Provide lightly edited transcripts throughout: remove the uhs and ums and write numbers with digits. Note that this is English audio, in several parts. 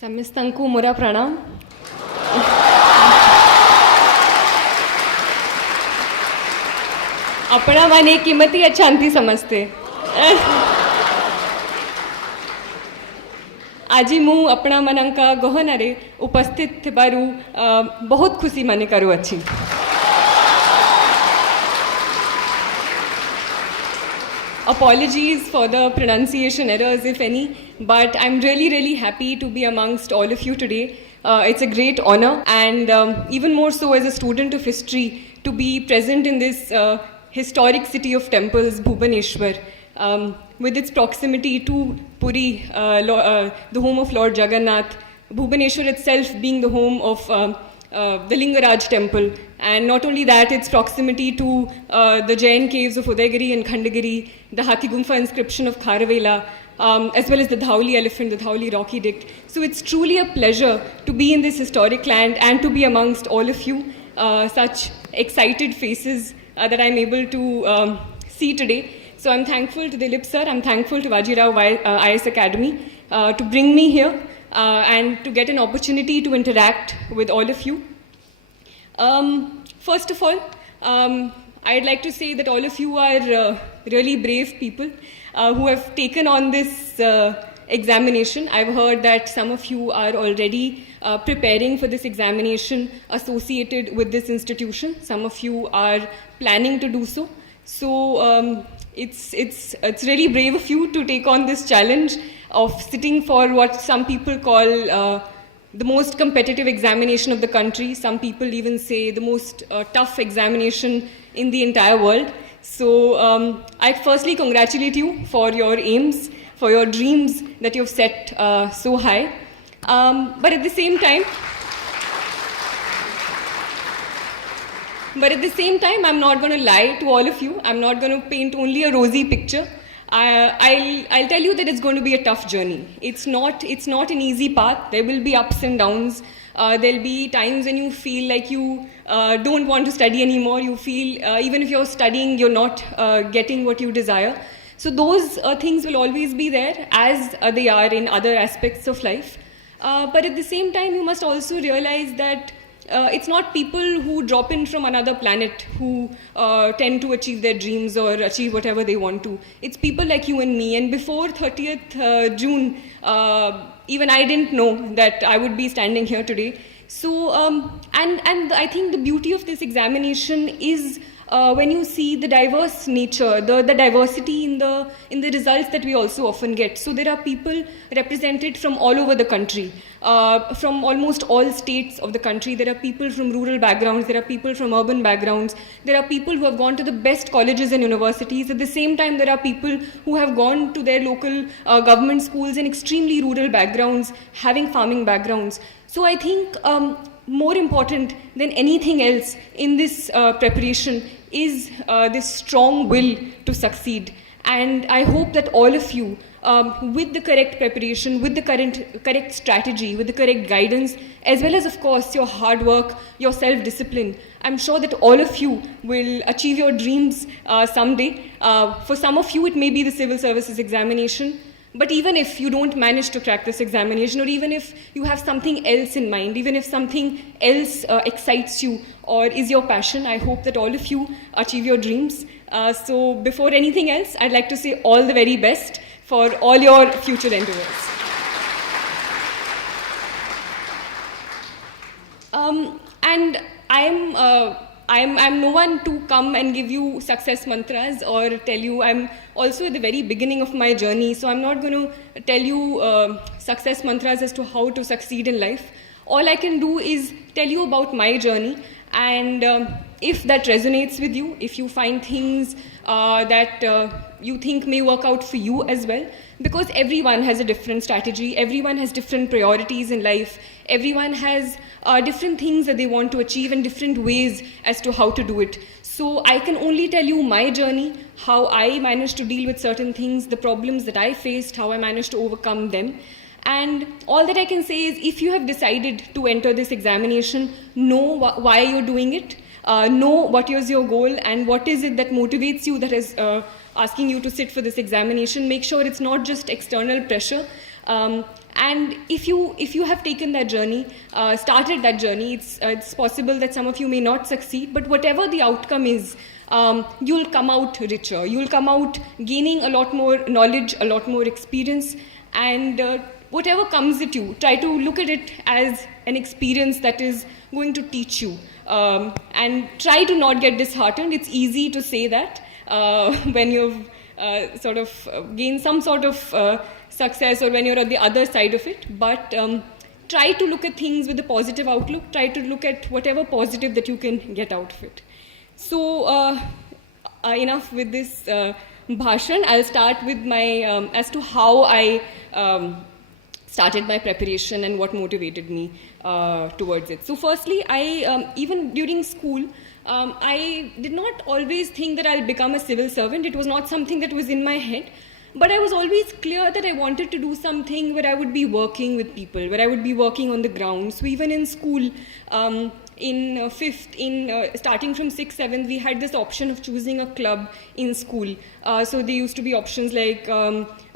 ସମସ୍ତଙ୍କୁ ମୋର ପ୍ରଣାମ। ଆପଣମାନେ କେମିତି ଅଛନ୍ତି ସମସ୍ତେ? ଆଜି ମୁଁ ଆପଣମାନଙ୍କ ଗହନରେ ଉପସ୍ଥିତ ଥିବାରୁ ବହୁତ ଖୁସି ମନେ କରୁଅଛି। Apologies for the pronunciation errors, if any, but I'm really happy to be amongst all of you today. It's a great honor, and even more so as a student of history, to be present in this historic city of temples, Bhubaneswar, with its proximity to Puri, the home of Lord Jagannath, Bhubaneswar itself being the home of the Lingaraj temple, and not only that, its proximity to the Jain caves of Udaygiri and Khandagiri, the Hathi Gumfa inscription of Kharavela, as well as the Dhauli elephant, the Dhauli rock edict. So it's truly a pleasure to be in this historic land and to be amongst all of you, such excited faces that I'm able to see today. So I'm thankful to Dilip sir, I'm thankful to Vajirao IS Academy to bring me here and to get an opportunity to interact with all of you. First of all, I'd like to say that all of you are really brave people who have taken on this examination. I've heard that some of you are already preparing for this examination associated with this institution. Some of you are planning to do so. So it's really brave of you to take on this challenge of sitting for what some people call the most competitive examination of the country. Some people even say the most tough examination in the entire world. So I firstly congratulate you for your aims, for your dreams that you've set so high. But at the same time, I'm not going to lie to all of you. I'm not going to paint only a rosy picture. I'll tell you that it's going to be a tough journey. It's not an easy path. There will be ups and downs. There'll be times when you feel like you don't want to study anymore. You feel even if you're studying, you're not getting what you desire. So those things will always be there, as they are in other aspects of life. But at the same time, you must also realize that it's not people who drop in from another planet who tend to achieve their dreams or achieve whatever they want to. It's people like you and me. And before 30th June, even I didn't know that I would be standing here today. So, and I think the beauty of this examination is when you see the diverse nature, the diversity in the results that we also often get. So there are people represented from all over the country, from almost all states of the country. There are people from rural backgrounds, there are people from urban backgrounds, there are people who have gone to the best colleges and universities. At the same time, there are people who have gone to their local government schools in extremely rural backgrounds, having farming backgrounds. So I think more important than anything else in this preparation is this strong will to succeed. And I hope that all of you, with the correct preparation, with the correct strategy, with the correct guidance, as well as, of course, your hard work, your self-discipline, I'm sure that all of you will achieve your dreams someday. For some of you, it may be the civil services examination. But even if you don't manage to crack this examination, or even if you have something else in mind, even if something else excites you or is your passion, I hope that all of you achieve your dreams. So before anything else, I'd like to say all the very best for all your future endeavors. And I'm no one to come and give you success mantras or tell you. I'm also at the very beginning of my journey, so I'm not going to tell you success mantras as to how to succeed in life. All I can do is tell you about my journey, and if that resonates with you, if you find things that you think may work out for you as well, because everyone has a different strategy, everyone has different priorities in life, everyone has different things that they want to achieve and different ways as to how to do it. So I can only tell you my journey, how I managed to deal with certain things, the problems that I faced, how I managed to overcome them. And all that I can say is, if you have decided to enter this examination, know why you're doing it, know what is your goal and what is it that motivates you, that is asking you to sit for this examination. Make sure it's not just external pressure. And if you have taken that journey, started that journey, it's possible that some of you may not succeed, but whatever the outcome is, you'll come out richer. You'll come out gaining a lot more knowledge, a lot more experience, and whatever comes at you, try to look at it as an experience that is going to teach you. And try to not get disheartened. It's easy to say that when you've sort of gained some sort of success, or when you're at the other side of it. But try to look at things with a positive outlook. Try to look at whatever positive that you can get out of it. So enough with this bhashan. I'll start with my as to how I started my preparation and what motivated me towards it. So firstly, I even during school, I did not always think that I'll become a civil servant. It was not something that was in my head. But I was always clear that I wanted to do something where I would be working with people, where I would be working on the ground. So even in school, in starting from 6th, 7th, we had this option of choosing a club in school. So there used to be options like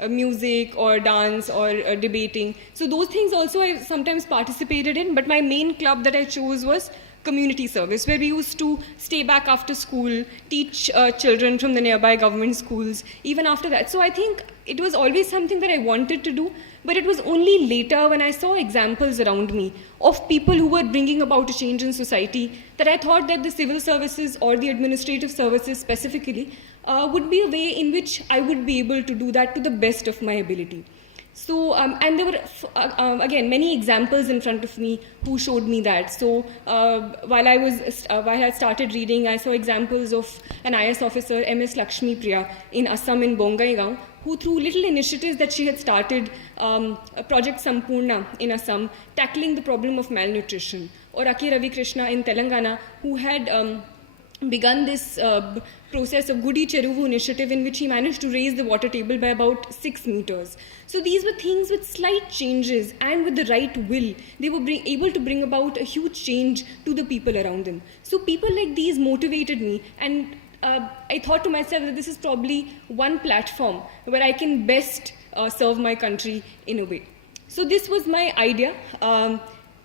music or dance or debating. So those things also I sometimes participated in, but my main club that I chose was community service, where we used to stay back after school, teach children from the nearby government schools, even after that. So I think it was always something that I wanted to do, but it was only later when I saw examples around me of people who were bringing about a change in society that I thought that the civil services or the administrative services specifically would be a way in which I would be able to do that to the best of my ability. So, and there were, again, many examples in front of me who showed me that. So, while I started reading, I saw examples of an IS officer, MS Lakshmi Priya, in Assam in Bongaigaon, who through little initiatives that she had started, Project Sampurna in Assam, tackling the problem of malnutrition. Or Aki Ravi Krishna in Telangana, who had begun this process of Gudi Cheruvu initiative, in which he managed to raise the water table by about 6 meters. So these were things with slight changes, and with the right will, they were able to bring about a huge change to the people around them. So people like these motivated me, and I thought to myself that this is probably one platform where I can best serve my country in a way. So this was my idea.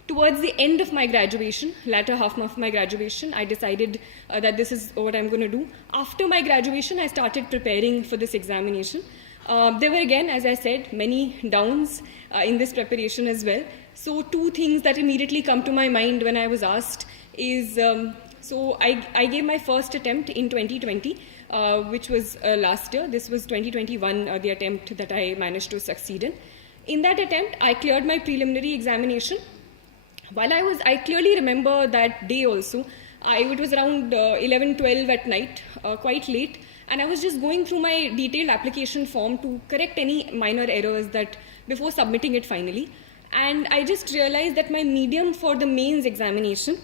Towards the end of my graduation, latter half of my graduation, I decided that this is what I'm going to do. After my graduation, I started preparing for this examination. There were, again, as I said, many downs in this preparation as well. So 2 things that immediately come to my mind when I was asked is, so I gave my first attempt in 2020, which was last year. This was 2021, the attempt that I managed to succeed in. In that attempt, I cleared my preliminary examination. While I clearly remember that day also. It was around 11, 12 at night, quite late, and I was just going through my detailed application form to correct any minor errors that before submitting it finally. And I just realized that my medium for the mains examination,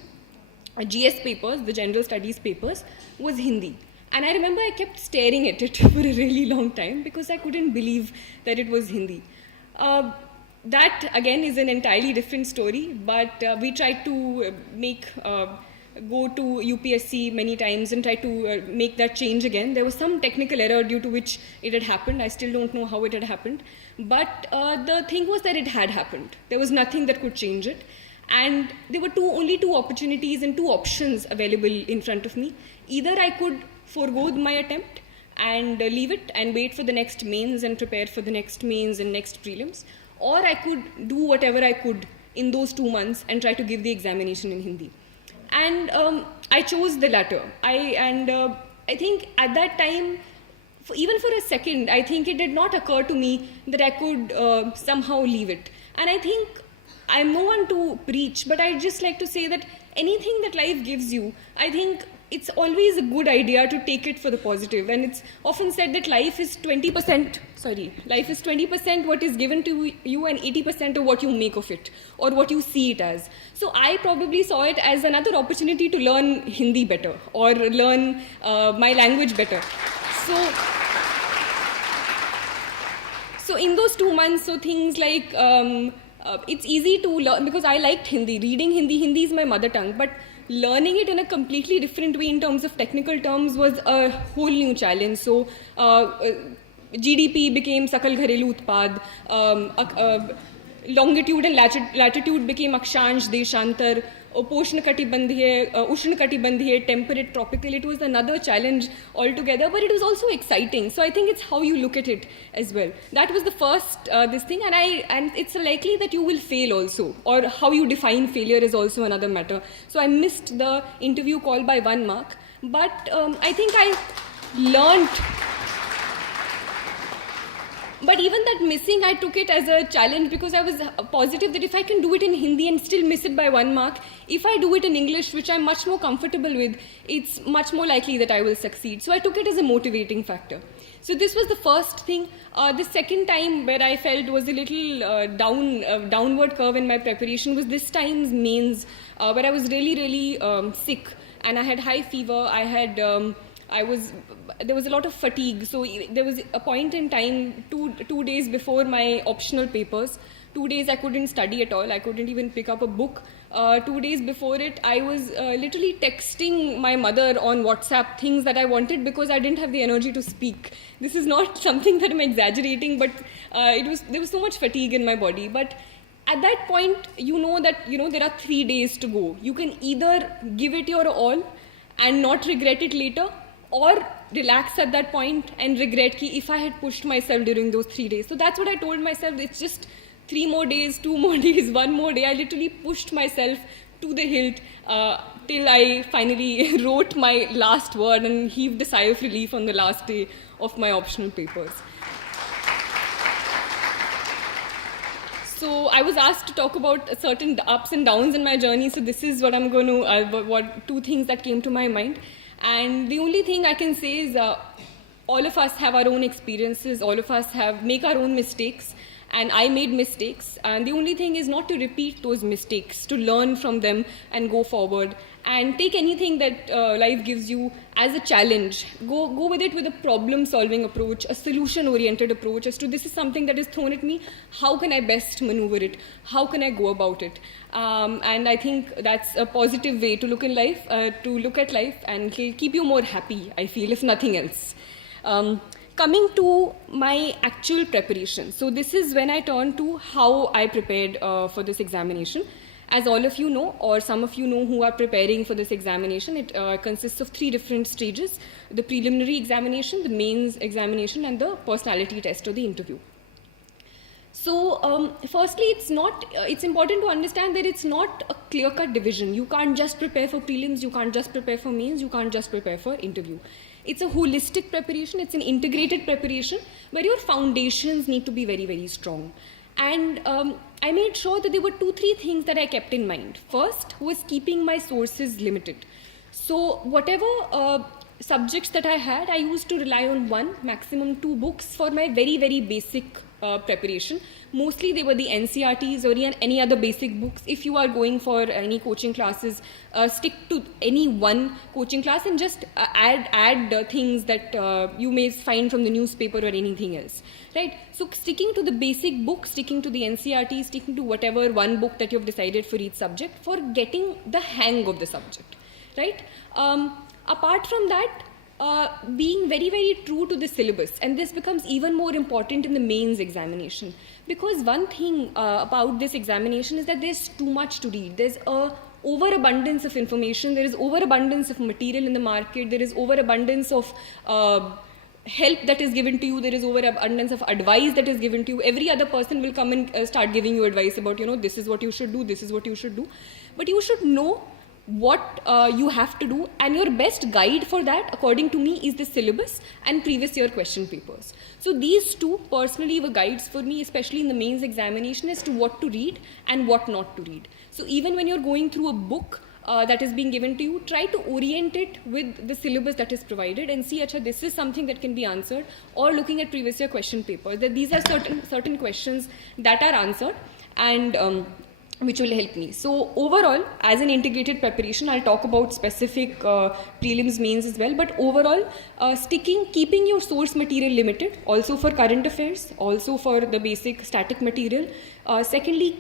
GS papers, the general studies papers, was Hindi. And I remember I kept staring at it for a really long time because I couldn't believe that it was Hindi. That, again, is an entirely different story, but we tried to go to UPSC many times and try to make that change again. There was some technical error due to which it had happened. I still don't know how it had happened. But the thing was that it had happened. There was nothing that could change it. And there were only two opportunities and 2 options available in front of me. Either I could forego my attempt and leave it and wait for the next mains and prepare for the next mains and next prelims, or I could do whatever I could in those 2 months and try to give the examination in Hindi. And I chose the latter. I think at that time, even for a second, I think it did not occur to me that I could somehow leave it. And I think I'm no one to preach, but I'd just like to say that anything that life gives you, I think it's always a good idea to take it for the positive. And it's often said that life is 20% what is given to you and 80% of what you make of it or what you see it as. So I probably saw it as another opportunity to learn Hindi better or learn my language better. So in those 2 months, so things like, it's easy to learn because I liked Hindi. Reading Hindi is my mother tongue, but learning it in a completely different way in terms of technical terms was a whole new challenge. So GDP became Sakal Gharelu Utpad. longitude and latitude became Akshansh, Deshantar, Ushnakatibandhiye, temperate, tropical. It was another challenge altogether, but it was also exciting. So I think it's how you look at it as well. That was the first this thing, and it's likely that you will fail also, or how you define failure is also another matter. So I missed the interview call by 1 mark, but I think I learned. But even that missing, I took it as a challenge, because I was positive that if I can do it in Hindi and still miss it by 1 mark, if I do it in English, which I'm much more comfortable with, it's much more likely that I will succeed. So I took it as a motivating factor. So this was the first thing. The second time where I felt was a little downward curve in my preparation was this time's mains, where I was really sick, and I had high fever. There was a lot of fatigue. So there was a point in time, two days before my optional papers, 2 days I couldn't study at all. I couldn't even pick up a book. 2 days before it, I was literally texting my mother on WhatsApp things that I wanted, because I didn't have the energy to speak. This is not something that I'm exaggerating, but there was so much fatigue in my body. But at that point, you know that there are 3 days to go. You can either give it your all and not regret it later, or relax at that point and regret ki if I had pushed myself during those 3 days. So that's what I told myself. It's just 3 more days, 2 more days, 1 more day. I literally pushed myself to the hilt till I finally wrote my last word and heaved a sigh of relief on the last day of my optional papers. So I was asked to talk about certain ups and downs in my journey. So this is what I'm going to, 2 things that came to my mind. And the only thing I can say is all of us have our own experiences, all of us make our own mistakes, and I made mistakes. And the only thing is not to repeat those mistakes, to learn from them and go forward. And take anything that life gives you as a challenge. Go with it with a problem-solving approach, a solution-oriented approach as to this is something that is thrown at me. How can I best maneuver it? How can I go about it? And I think that's a positive way to look at life and keep you more happy, I feel, if nothing else. Coming to my actual preparation. So this is when I turn to how I prepared for this examination. As all of you know, or some of you know who are preparing for this examination, it consists of 3 different stages: the preliminary examination, the mains examination, and the personality test or the interview. So firstly, it's important to understand that it's not a clear-cut division. You can't just prepare for prelims, you can't just prepare for mains, you can't just prepare for interview. It's a holistic preparation, it's an integrated preparation where your foundations need to be very, very strong. And I made sure that there were 2-3 things that I kept in mind. First was keeping my sources limited. So whatever subjects that I had, I used to rely on 1, maximum 2 books for my very, very basic preparation. Mostly they were the NCRTs or any other basic books. If you are going for any coaching classes, stick to any one coaching class and just add things that you may find from the newspaper or anything else, right? So sticking to the basic book, sticking to the NCRT, sticking to whatever one book that you've decided for each subject for getting the hang of the subject, right? Apart from that, being very, very true to the syllabus, and this becomes even more important in the mains examination, because one thing about this examination is that there's too much to read. There's a overabundance of information, there is overabundance of material in the market, there is overabundance of help that is given to you, there is overabundance of advice that is given to you. Every other person will come and start giving you advice about, this is what you should do, this is what you should do. But you should know what you have to do, and your best guide for that, according to me, is the syllabus and previous year question papers. So these 2 personally were guides for me, especially in the mains examination, as to what to read and what not to read. So even when you're going through a book that is being given to you, try to orient it with the syllabus that is provided and see, this is something that can be answered, or looking at previous year question papers, that these are certain questions that are answered and which will help me. So overall, as an integrated preparation, I'll talk about specific prelims, mains as well, but overall, keeping your source material limited, also for current affairs, also for the basic static material. Secondly,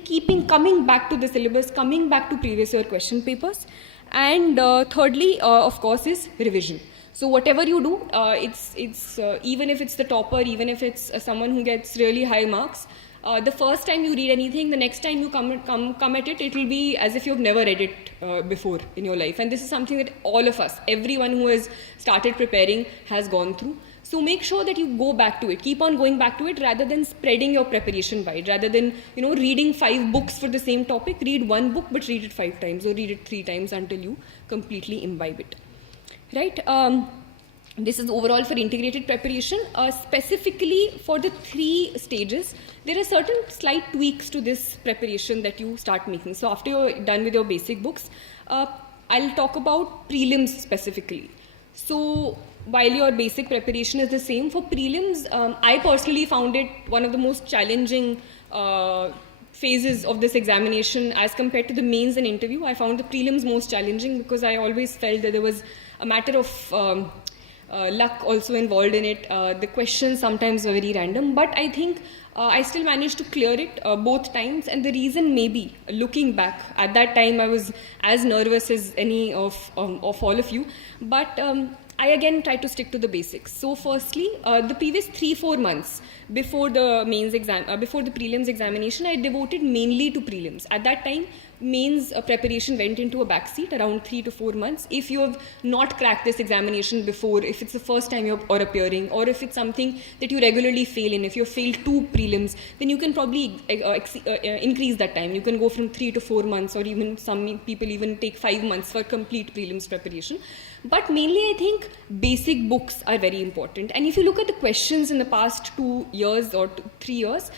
coming back to the syllabus, coming back to previous year question papers. And thirdly, of course, is revision. So whatever you do, it's even if it's the topper, even if it's someone who gets really high marks, The first time you read anything, the next time you come at it, it will be as if you've never read it before in your life. And this is something that all of us, everyone who has started preparing, has gone through. So make sure that you go back to it, keep on going back to it, rather than spreading your preparation wide. Rather than reading 5 books for the same topic, read one book but read it 5 times or read it 3 times until you completely imbibe it. Right? This is overall for integrated preparation. Specifically for the 3 stages, there are certain slight tweaks to this preparation that you start making. So after you're done with your basic books, I'll talk about prelims specifically. So while your basic preparation is the same, for prelims, I personally found it one of the most challenging phases of this examination as compared to the mains and interview. I found the prelims most challenging because I always felt that there was a matter of luck also involved in it. The questions sometimes were very random, but I think I still managed to clear it both times. And the reason, maybe looking back, at that time I was as nervous as any of all of you, but I again tried to stick to the basics. So firstly, the previous 3-4 months before the mains exam, before the prelims examination, I devoted mainly to prelims. At that time, mains preparation went into a backseat around 3 to 4 months. If you have not cracked this examination before, if it's the first time you're appearing, or if it's something that you regularly fail in, if you failed 2 prelims, then you can probably increase that time. You can go from 3 to 4 months, or even some people even take 5 months for complete prelims preparation. But mainly I think basic books are very important. And if you look at the questions in the past 2 years or 3 years,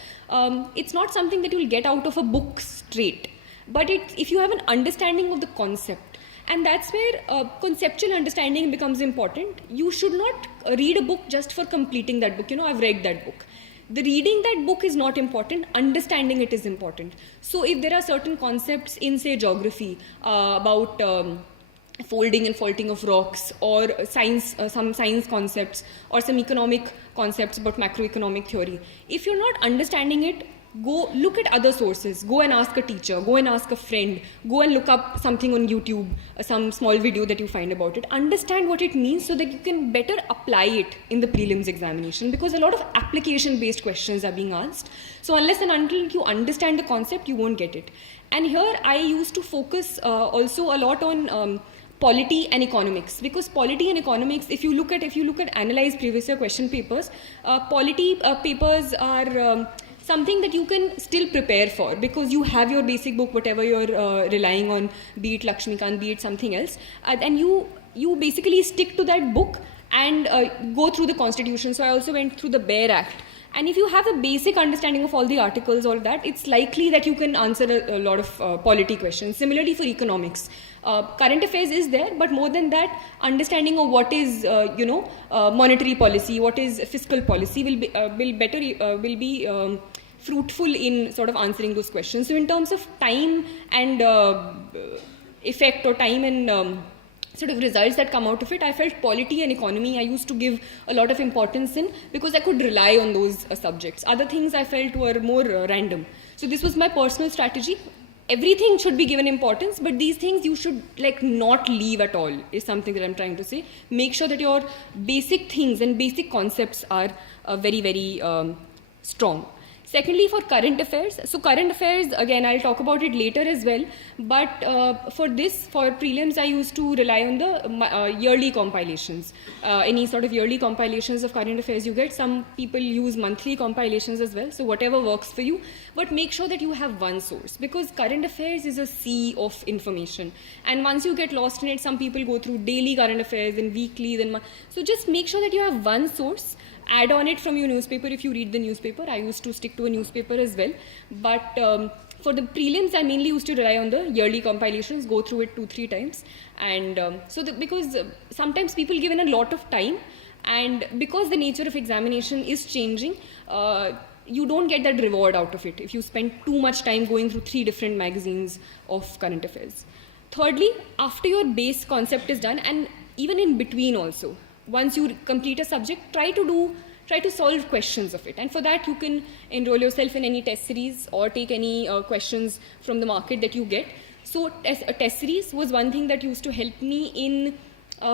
it's not something that you'll get out of a book straight. But if you have an understanding of the concept, and that's where conceptual understanding becomes important. You should not read a book just for completing that book. I've read that book. The reading that book is not important, understanding it is important. So if there are certain concepts in, say, geography about folding and faulting of rocks, or science, some science concepts, or some economic concepts about macroeconomic theory, if you're not understanding it, go look at other sources. Go and ask a teacher, go and ask a friend, go and look up something on YouTube, some small video that you find about it. Understand what it means so that you can better apply it in the prelims examination, because a lot of application based questions are being asked. So unless and until you understand the concept, you won't get it. And here I used to focus also a lot on polity and economics, because polity and economics, if you look at analyzed previous year question papers, polity papers are something that you can still prepare for, because you have your basic book, whatever you're relying on, be it Lakshmikant, be it something else, and you basically stick to that book and go through the constitution. So I also went through the Bare Act. And if you have a basic understanding of all the articles, all that, it's likely that you can answer a lot of polity questions. Similarly for economics, current affairs is there, but more than that, understanding of what is monetary policy, what is fiscal policy will be fruitful in sort of answering those questions. So in terms of time and effect, or time and sort of results that come out of it, I felt polity and economy I used to give a lot of importance in, because I could rely on those subjects. Other things I felt were more random. So this was my personal strategy. Everything should be given importance, but these things you should not leave at all, is something that I'm trying to say. Make sure that your basic things and basic concepts are very, very strong. Secondly, for current affairs, so current affairs, again, I'll talk about it later as well, but for prelims, I used to rely on the yearly compilations. Any sort of yearly compilations of current affairs you get. Some people use monthly compilations as well, so whatever works for you, but make sure that you have one source, because current affairs is a sea of information, and once you get lost in it, some people go through daily current affairs, then weekly, then so just make sure that you have one source. Add on it from your newspaper if you read the newspaper. I used to stick to a newspaper as well. But for the prelims, I mainly used to rely on the yearly compilations, go through it 2-3 times. And because sometimes people give in a lot of time, and because the nature of examination is changing, you don't get that reward out of it if you spend too much time going through 3 different magazines of current affairs. Thirdly, after your base concept is done, and even in between also, once you complete a subject, try to solve questions of it. And for that, you can enroll yourself in any test series or take any questions from the market that you get. So a test series was one thing that used to help me in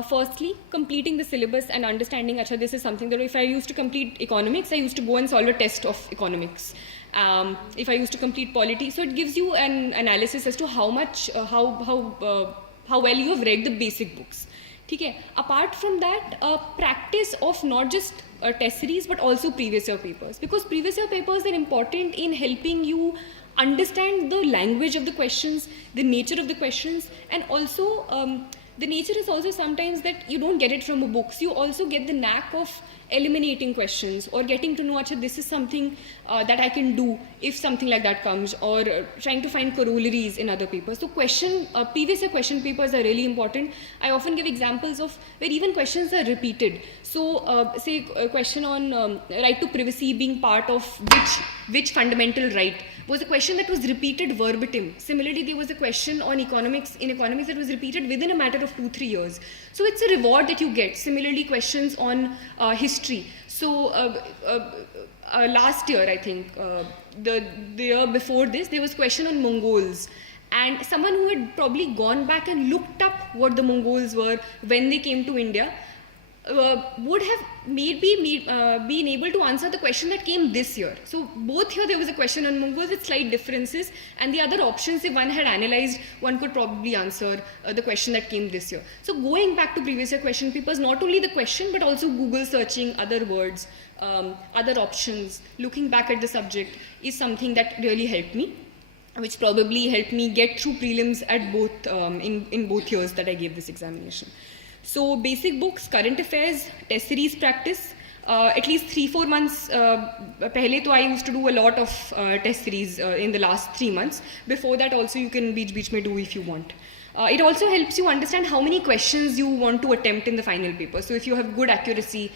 firstly completing the syllabus and understanding, this is something that if I used to complete economics, I used to go and solve a test of economics. If I used to complete polity, so it gives you an analysis as to how much, how well you have read the basic books. Okay. Apart from that, practice of not just test series but also previous year papers, because previous year papers are important in helping you understand the language of the questions, the nature of the questions, and also the nature is also sometimes that you don't get it from a book. So you also get the knack of eliminating questions or getting to know, Acha, this is something that I can do if something like that comes, or trying to find corollaries in other papers. So previous year question papers are really important. I often give examples of where even questions are repeated. So say a question on right to privacy being part of which fundamental right was a question that was repeated verbatim. Similarly, there was a question on economics that was repeated within a matter of 2-3 years. So it's a reward that you get. Similarly, questions on history. So last year, I think, the year before this, there was a question on Mongols. And someone who had probably gone back and looked up what the Mongols were when they came to India would have maybe been able to answer the question that came this year. So both here there was a question on Mongols with slight differences, and the other options, if one had analyzed, one could probably answer the question that came this year. So going back to previous year question papers, not only the question but also Google searching other words, other options, looking back at the subject is something that really helped me, which probably helped me get through prelims at both in both years that I gave this examination. So basic books, current affairs, test series practice, at least 3-4 months pehle to I used to do a lot of test series in the last 3 months. Before that also you can beech mein do if you want. It also helps you understand how many questions you want to attempt in the final paper. So if you have good accuracy,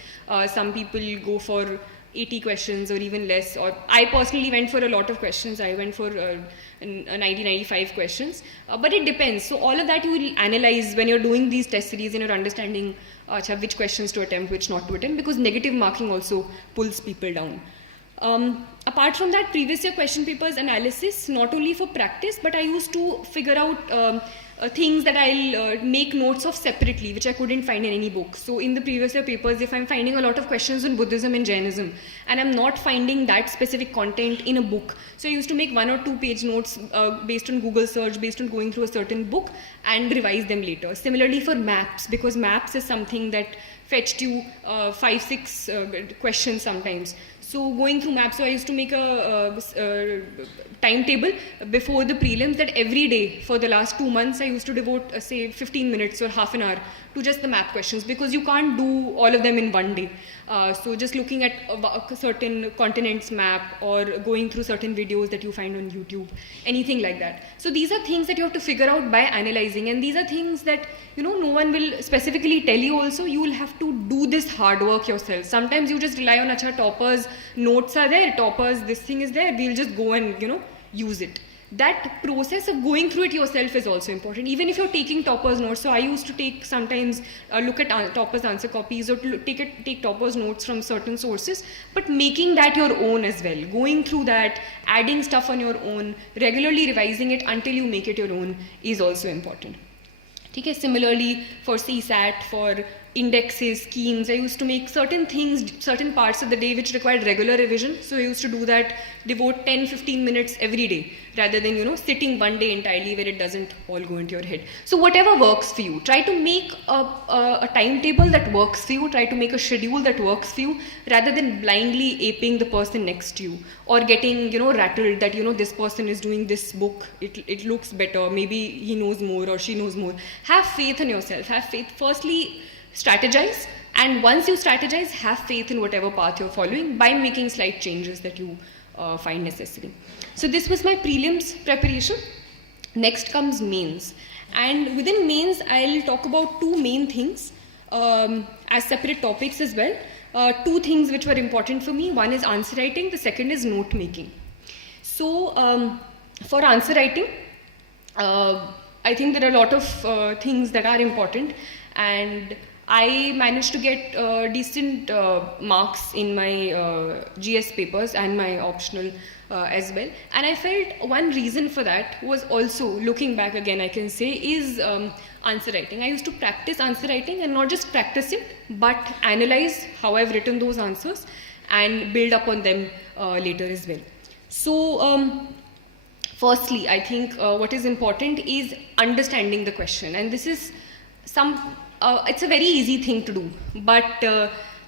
some people go for 80 questions or even less, or I personally went for a lot of questions. I went for 90-95 questions, but it depends. So all of that you will analyze when you're doing these test series and you're understanding which questions to attempt, which not to attempt, because negative marking also pulls people down. Apart from that, previous year question papers analysis, not only for practice, but I used to figure out things that I'll make notes of separately, which I couldn't find in any book. So in the previous year papers, if I'm finding a lot of questions on Buddhism and Jainism, and I'm not finding that specific content in a book, so I used to make 1 or 2 page notes based on Google search, based on going through a certain book, and revise them later. Similarly for maps, because maps is something that fetched you 5-6 questions sometimes. So going through maps, so I used to make a timetable before the prelims that every day for the last 2 months I used to devote say 15 minutes or half an hour to just the map questions, because you can't do all of them in one day. So just looking at a certain continent's map or going through certain videos that you find on YouTube, anything like that. So these are things that you have to figure out by analyzing, and these are things that no one will specifically tell you also. You will have to do this hard work yourself. Sometimes you just rely on acha toppers, notes are there, toppers, this thing is there, we'll just go and use it. That process of going through it yourself is also important, even if you're taking toppers notes. So I used to take sometimes look at toppers answer copies or take toppers notes from certain sources, but making that your own as well, going through that, adding stuff on your own, regularly revising it until you make it your own is also important. Okay, similarly for CSAT, for indexes, schemes, I used to make certain things, certain parts of the day which required regular revision. So I used to do that, devote 10-15 minutes every day, rather than sitting one day entirely where it doesn't all go into your head. So whatever works for you, try to make a timetable that works for you, try to make a schedule that works for you, rather than blindly aping the person next to you, or getting rattled that this person is doing this book, it looks better, maybe he knows more or she knows more. Have faith in yourself. Have faith. Firstly, strategize, and once you strategize, have faith in whatever path you're following by making slight changes that you find necessary. So this was my prelims preparation. Next comes mains, and within mains I'll talk about 2 main things as separate topics as well. 2 things which were important for me. One is answer writing, the second is note making. So for answer writing, I think there are a lot of things that are important, and I managed to get decent marks in my GS papers and my optional as well. And I felt one reason for that was also, looking back again I can say, is answer writing. I used to practice answer writing, and not just practice it, but analyze how I've written those answers and build up on them later as well. So, firstly, I think what is important is understanding the question, and this is it's a very easy thing to do, but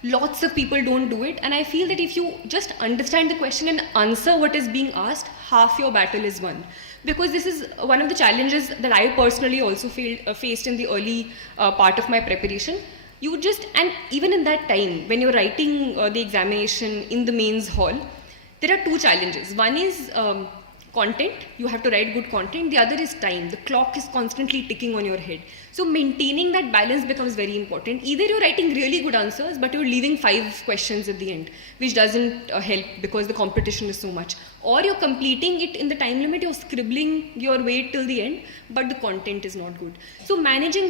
lots of people don't do it. And I feel that if you just understand the question and answer what is being asked, half your battle is won. Because this is one of the challenges that I personally also faced in the early part of my preparation. And even in that time, when you're writing the examination in the mains hall, there are two challenges. One is content, you have to write good content. The other is time. The clock is constantly ticking on your head. So maintaining that balance becomes very important. Either you're writing really good answers, but you're leaving 5 questions at the end, which doesn't help because the competition is so much. Or you're completing it in the time limit, you're scribbling your way till the end, but the content is not good. So for managing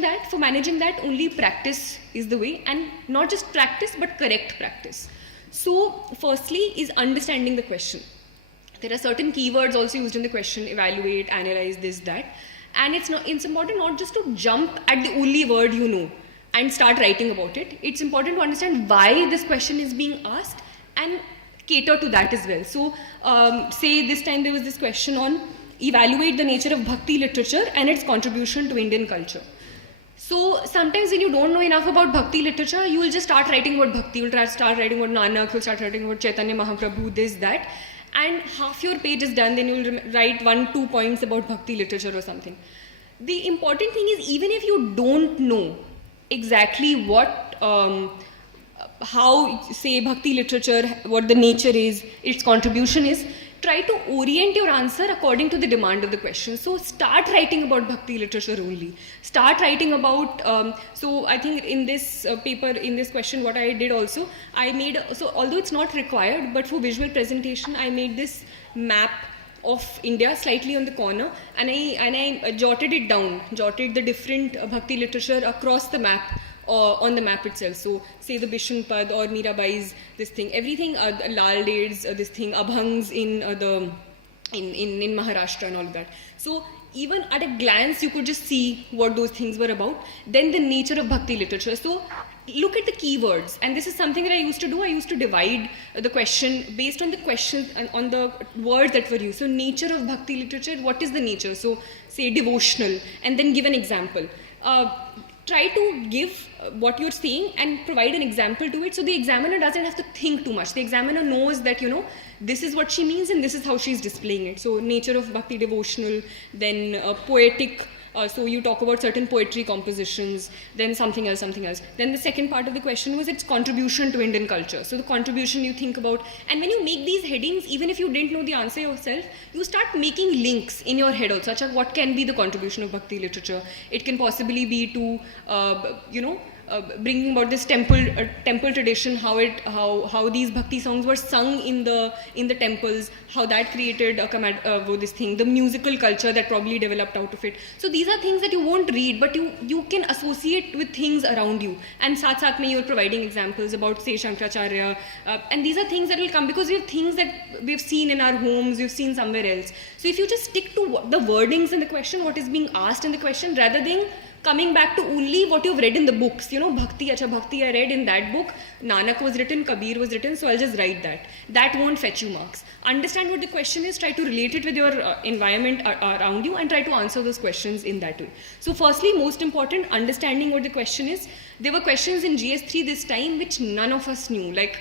that, only practice is the way, and not just practice, but correct practice. So firstly is understanding the question. There are certain keywords also used in the question: evaluate, analyze, this, that. And it's important not just to jump at the only word you know and start writing about it. It's important to understand why this question is being asked and cater to that as well. So say this time there was this question on evaluate the nature of Bhakti literature and its contribution to Indian culture. So sometimes when you don't know enough about Bhakti literature, you will just start writing about Bhakti. You'll start writing about Nanak, you'll start writing about Chaitanya Mahaprabhu, this, that. And half your page is done, then you'll write 1-2 points about Bhakti literature or something. The important thing is, even if you don't know exactly what, how, say, Bhakti literature, what the nature is, its contribution is, try to orient your answer according to the demand of the question. So start writing about Bhakti literature only. Start writing about, so I think in this paper, in this question, what I did also, I made, so although it's not required, but for visual presentation, I made this map of India slightly on the corner, and I jotted it down, jotted the different Bhakti literature across the map. On the map itself. So say the Bishan Pad or Mirabai's this thing, everything, Lal Ded's this thing, Abhangs in in Maharashtra and all of that. So even at a glance you could just see what those things were about. Then the nature of Bhakti literature. So look at the keywords, and this is something that I used to do. I used to divide the question based on the questions and on the words that were used. So nature of Bhakti literature, what is the nature? So say devotional, and then give an example. Try to give what you're saying and provide an example to it, so the examiner doesn't have to think too much. The examiner knows that, you know, this is what she means and this is how she's displaying it. So nature of Bhakti devotional, then poetic, so you talk about certain poetry compositions, then something else. Then the second part of the question was its contribution to Indian culture. So the contribution you think about, and when you make these headings, even if you didn't know the answer yourself, you start making links in your head also, such as what can be the contribution of Bhakti literature. It can possibly be to, bringing about this temple tradition, how these Bhakti songs were sung in the temples, how that created this thing, the musical culture that probably developed out of it. So these are things that you won't read, but you can associate with things around you. And sath mein you're providing examples about, say, Shankaracharya, and these are things that will come because we have things that we've seen in our homes, we've seen somewhere else. So if you just stick to the wordings in the question, what is being asked in the question, rather than coming back to only what you've read in the books, you know, Bhakti I read in that book, Nanak was written, Kabir was written, so I'll just write that. That won't fetch you marks. Understand what the question is, try to relate it with your environment around you, and try to answer those questions in that way. So firstly, most important, understanding what the question is. There were questions in GS3 this time which none of us knew, like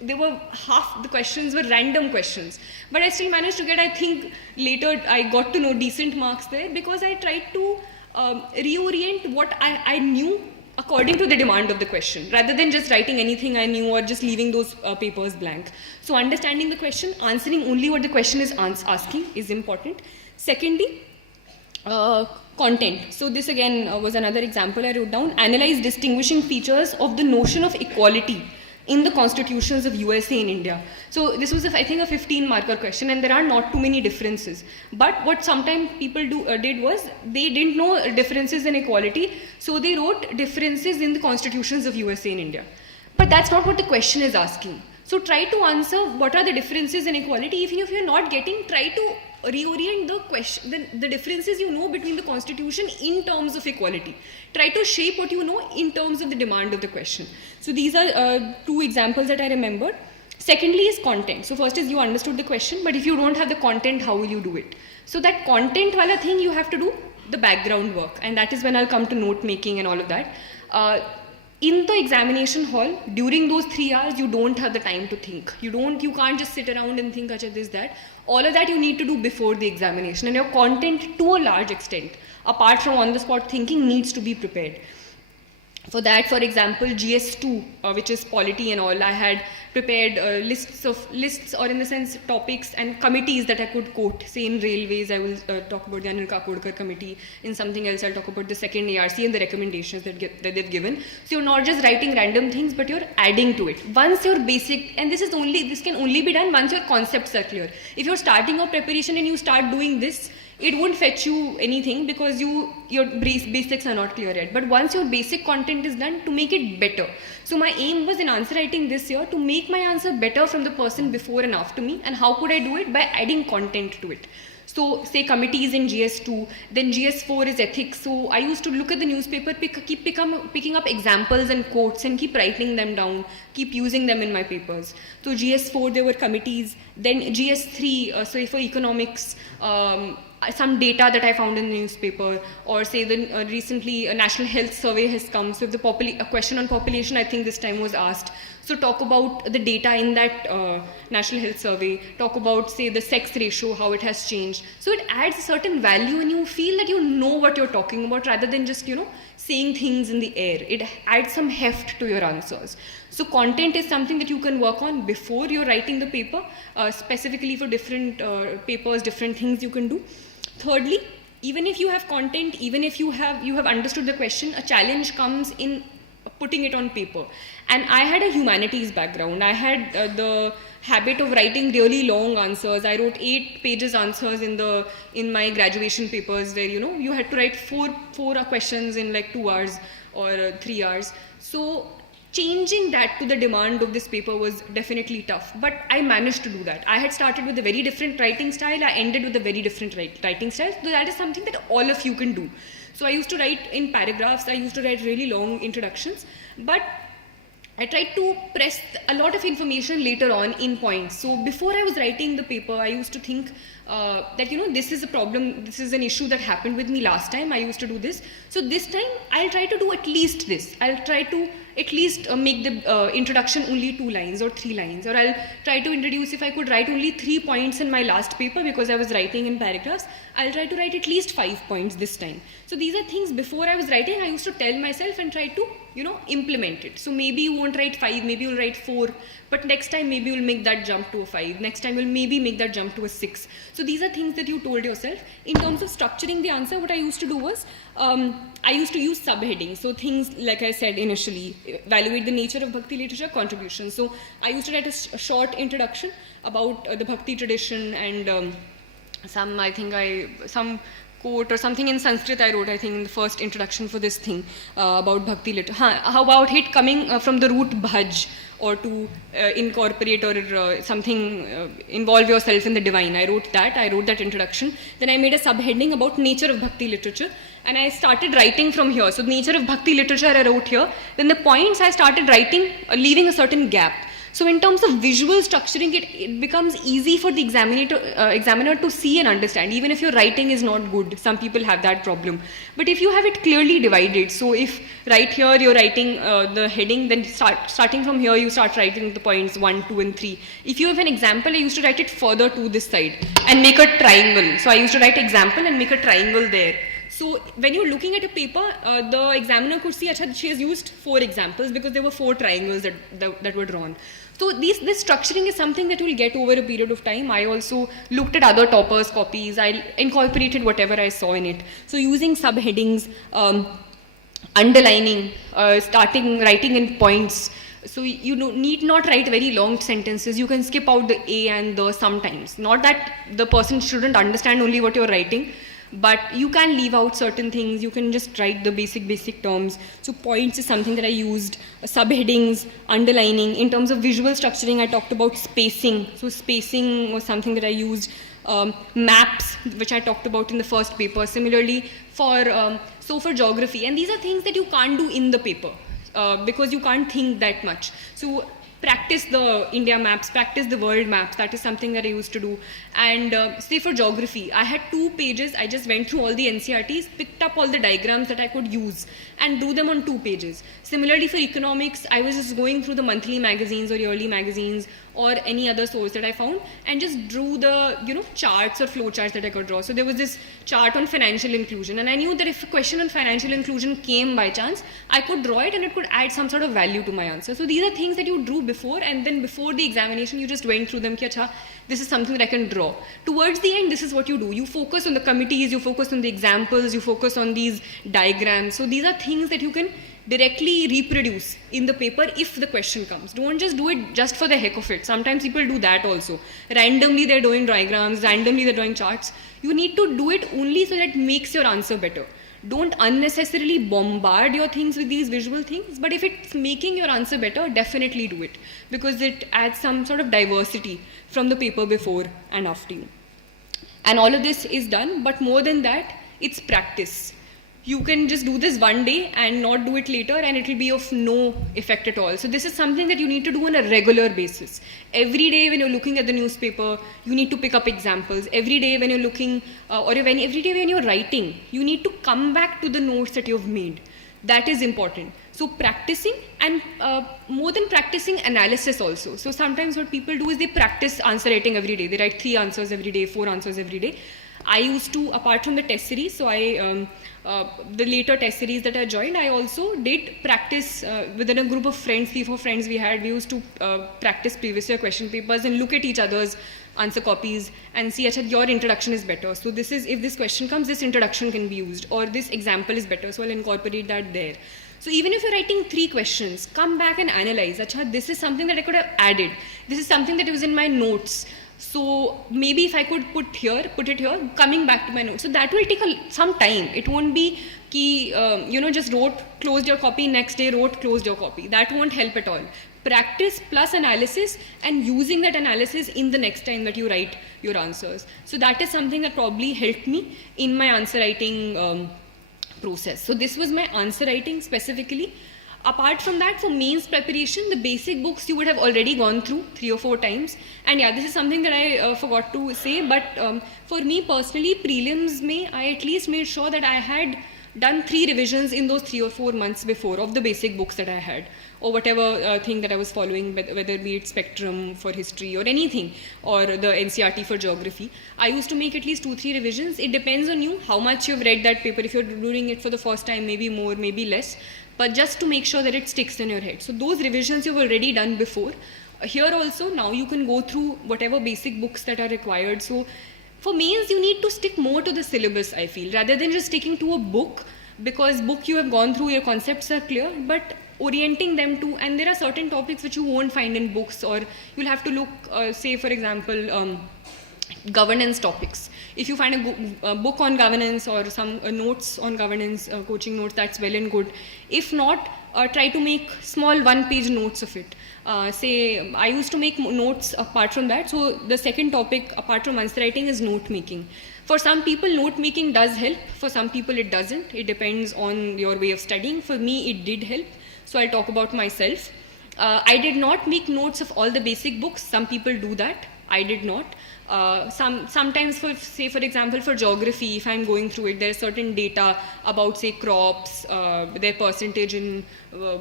there were half the questions were random questions, but I still managed to get, I think later I got to know decent marks there, because I tried to reorient what I knew according to the demand of the question, rather than just writing anything I knew or just leaving those papers blank. So understanding the question, answering only what the question is asking is important. Secondly, content. So this again was another example I wrote down. Analyze distinguishing features of the notion of equality in the constitutions of USA and India. So this was, I think, a 15-marker question, and there are not too many differences. But what sometimes people did was, they didn't know differences in equality, so they wrote differences in the constitutions of USA and India. But that's not what the question is asking. So try to answer what are the differences in equality. Even if you're not getting, try to reorient the question, the differences you know between the constitution in terms of equality. Try to shape what you know in terms of the demand of the question. So these are 2 examples that I remember. Secondly is content. So first is you understood the question, but if you don't have the content, how will you do it? So that content wala thing, you have to do the background work, and that is when I'll come to note making and all of that. In the examination hall, during those 3 hours, you don't have the time to think. You can't just sit around and think, acha, this, that. All of that you need to do before the examination, and your content, to a large extent, apart from on-the-spot thinking, needs to be prepared. For that, for example, GS2, which is polity and all, I had prepared lists, or in the sense topics and committees that I could quote. Say in railways, I will talk about the Anil Kakodkar committee. In something else, I'll talk about the second ARC and the recommendations that they've given. So you're not just writing random things, but you're adding to it. Once your basic, and this can only be done once your concepts are clear. If you're starting your preparation and you start doing this, it won't fetch you anything because your basics are not clear yet. But once your basic content is done, to make it better. So my aim was in answer writing this year to make my answer better from the person before and after me. And how could I do it? By adding content to it. So say committees in GS2, then GS4 is ethics. So I used to look at the newspaper, keep picking up examples and quotes and keep writing them down, keep using them in my papers. So GS4, there were committees. Then GS3, so for economics, some data that I found in the newspaper, or say recently a national health survey has come. So if a question on population, I think this time was asked. So talk about the data in that national health survey, talk about say the sex ratio, how it has changed. So it adds a certain value and you feel that you know what you're talking about rather than just, saying things in the air. It adds some heft to your answers. So content is something that you can work on before you're writing the paper, specifically for different papers, different things you can do. Thirdly, even if you have content, even if you have understood the question, a challenge comes in putting it on paper. And I had a humanities background. I had the habit of writing really long answers. I wrote 8 pages answers in my graduation papers where, you had to write four questions in like 2 hours or 3 hours. So changing that to the demand of this paper was definitely tough, but I managed to do that. I had started with a very different writing style. I ended with a very different writing style. So that is something that all of you can do. So I used to write in paragraphs. I used to write really long introductions, but I tried to press a lot of information later on in points. So before I was writing the paper, I used to think that, this is a problem, this is an issue that happened with me last time. I used to do this. So this time, I'll try to do at least this. I'll try to at least make the introduction only 2 lines or 3 lines. Or I'll try to introduce, if I could write only 3 points in my last paper because I was writing in paragraphs, I'll try to write at least 5 points this time. So these are things before I was writing, I used to tell myself and try to, implement it. So maybe you won't write 5, maybe you'll write 4, but next time maybe you'll make that jump to a 5. Next time you'll maybe make that jump to a 6. So these are things that you told yourself. In terms of structuring the answer, what I used to do was, I used to use subheadings. So things, like I said initially, evaluate the nature of Bhakti literature, contributions. So I used to write a short introduction about the Bhakti tradition and some quote or something in Sanskrit I wrote, I think, in the first introduction for this thing about Bhakti literature. How about it coming from the root bhaj, or to incorporate or something, involve yourself in the divine. I wrote that introduction. Then I made a subheading about nature of Bhakti literature. And I started writing from here. So the nature of Bhakti literature I wrote here. Then the points I started writing, leaving a certain gap. So in terms of visual structuring, it becomes easy for the examiner to see and understand, even if your writing is not good. Some people have that problem. But if you have it clearly divided, so if right here you're writing the heading, then starting from here you start writing the points 1, 2 and 3. If you have an example, I used to write it further to this side and make a triangle. So I used to write example and make a triangle there. So when you're looking at a paper, the examiner could see, she has used 4 examples because there were 4 triangles that were drawn. So this structuring is something that you will get over a period of time. I also looked at other toppers' copies. I incorporated whatever I saw in it. So using subheadings, underlining, starting writing in points. So you need not write very long sentences. You can skip out the a and the sometimes. Not that the person shouldn't understand only what you're writing, but you can leave out certain things. You can just write the basic terms. So points is something that I used. Subheadings, underlining. In terms of visual structuring, I talked about spacing. So spacing was something that I used. Maps, which I talked about in the first paper. Similarly, for geography. And these are things that you can't do in the paper because you can't think that much. So practice the India maps, practice the world maps. That is something that I used to do. And say for geography, I had 2 pages. I just went through all the NCRTs, picked up all the diagrams that I could use and do them on 2 pages. Similarly for economics, I was just going through the monthly magazines or yearly magazines or any other source that I found and just drew the charts or flow charts that I could draw. So there was this chart on financial inclusion, and I knew that if a question on financial inclusion came by chance, I could draw it and it could add some sort of value to my answer. So these are things that you drew before, and then before the examination you just went through them ki acha, this is something that I can draw. Towards the end, this is what you do. You focus on the committees, you focus on the examples, you focus on these diagrams. So these are things that you can directly reproduce in the paper if the question comes. Don't just do it just for the heck of it. Sometimes people do that also. Randomly they're doing diagrams, randomly they're drawing charts. You need to do it only so that it makes your answer better. Don't unnecessarily bombard your things with these visual things, but if it's making your answer better, definitely do it, because it adds some sort of diversity from the paper before and after you. And all of this is done, but more than that, it's practice. You can just do this one day and not do it later, and it will be of no effect at all. So this is something that you need to do on a regular basis. Every day when you're looking at the newspaper, you need to pick up examples. Every day when you're looking, every day when you're writing, you need to come back to the notes that you've made. That is important. So practicing, and more than practicing, analysis also. So sometimes what people do is they practice answer writing every day. They write 3 answers every day, 4 answers every day. I used to, apart from the test series, so the later test series that I joined, I also did practice within a group of friends, 3-4 friends we had. We used to practice previous year question papers and look at each other's answer copies and see, acha, your introduction is better. So this is, if this question comes, this introduction can be used, or this example is better, so I'll incorporate that there. So even if you're writing 3 questions, come back and analyze, acha, this is something that I could have added. This is something that was in my notes. So maybe if I could put it here, coming back to my notes. So that will take some time. It won't be ki, just wrote, closed your copy, next day wrote, closed your copy. That won't help at all. Practice plus analysis, and using that analysis in the next time that you write your answers. So that is something that probably helped me in my answer writing process. So this was my answer writing specifically. Apart from that, for mains preparation, the basic books you would have already gone through 3 or 4 times. And yeah, this is something that I forgot to say, but for me personally, prelims I at least made sure that I had done 3 revisions in those 3 or 4 months before of the basic books that I had, or whatever thing that I was following, whether be it Spectrum for history or anything, or the NCRT for geography. I used to make at least 2-3 revisions. It depends on you, how much you've read that paper. If you're doing it for the first time, maybe more, maybe less, but just to make sure that it sticks in your head. So those revisions you've already done before. Here also, now you can go through whatever basic books that are required. So for mains, you need to stick more to the syllabus, I feel, rather than just sticking to a book, because book you have gone through, your concepts are clear, but orienting them to, and there are certain topics which you won't find in books, or you'll have to look, say for example, governance topics. If you find a book on governance or some notes on governance, coaching notes, that's well and good. If not, try to make small 1-page notes of it. Say, I used to make notes apart from that. So the second topic apart from answer writing is note making. For some people, note making does help. For some people, it doesn't. It depends on your way of studying. For me, it did help. So I'll talk about myself. I did not make notes of all the basic books. Some people do that. I did not. Sometimes, for example, for geography, if I'm going through it, there is certain data about, say, crops, their percentage in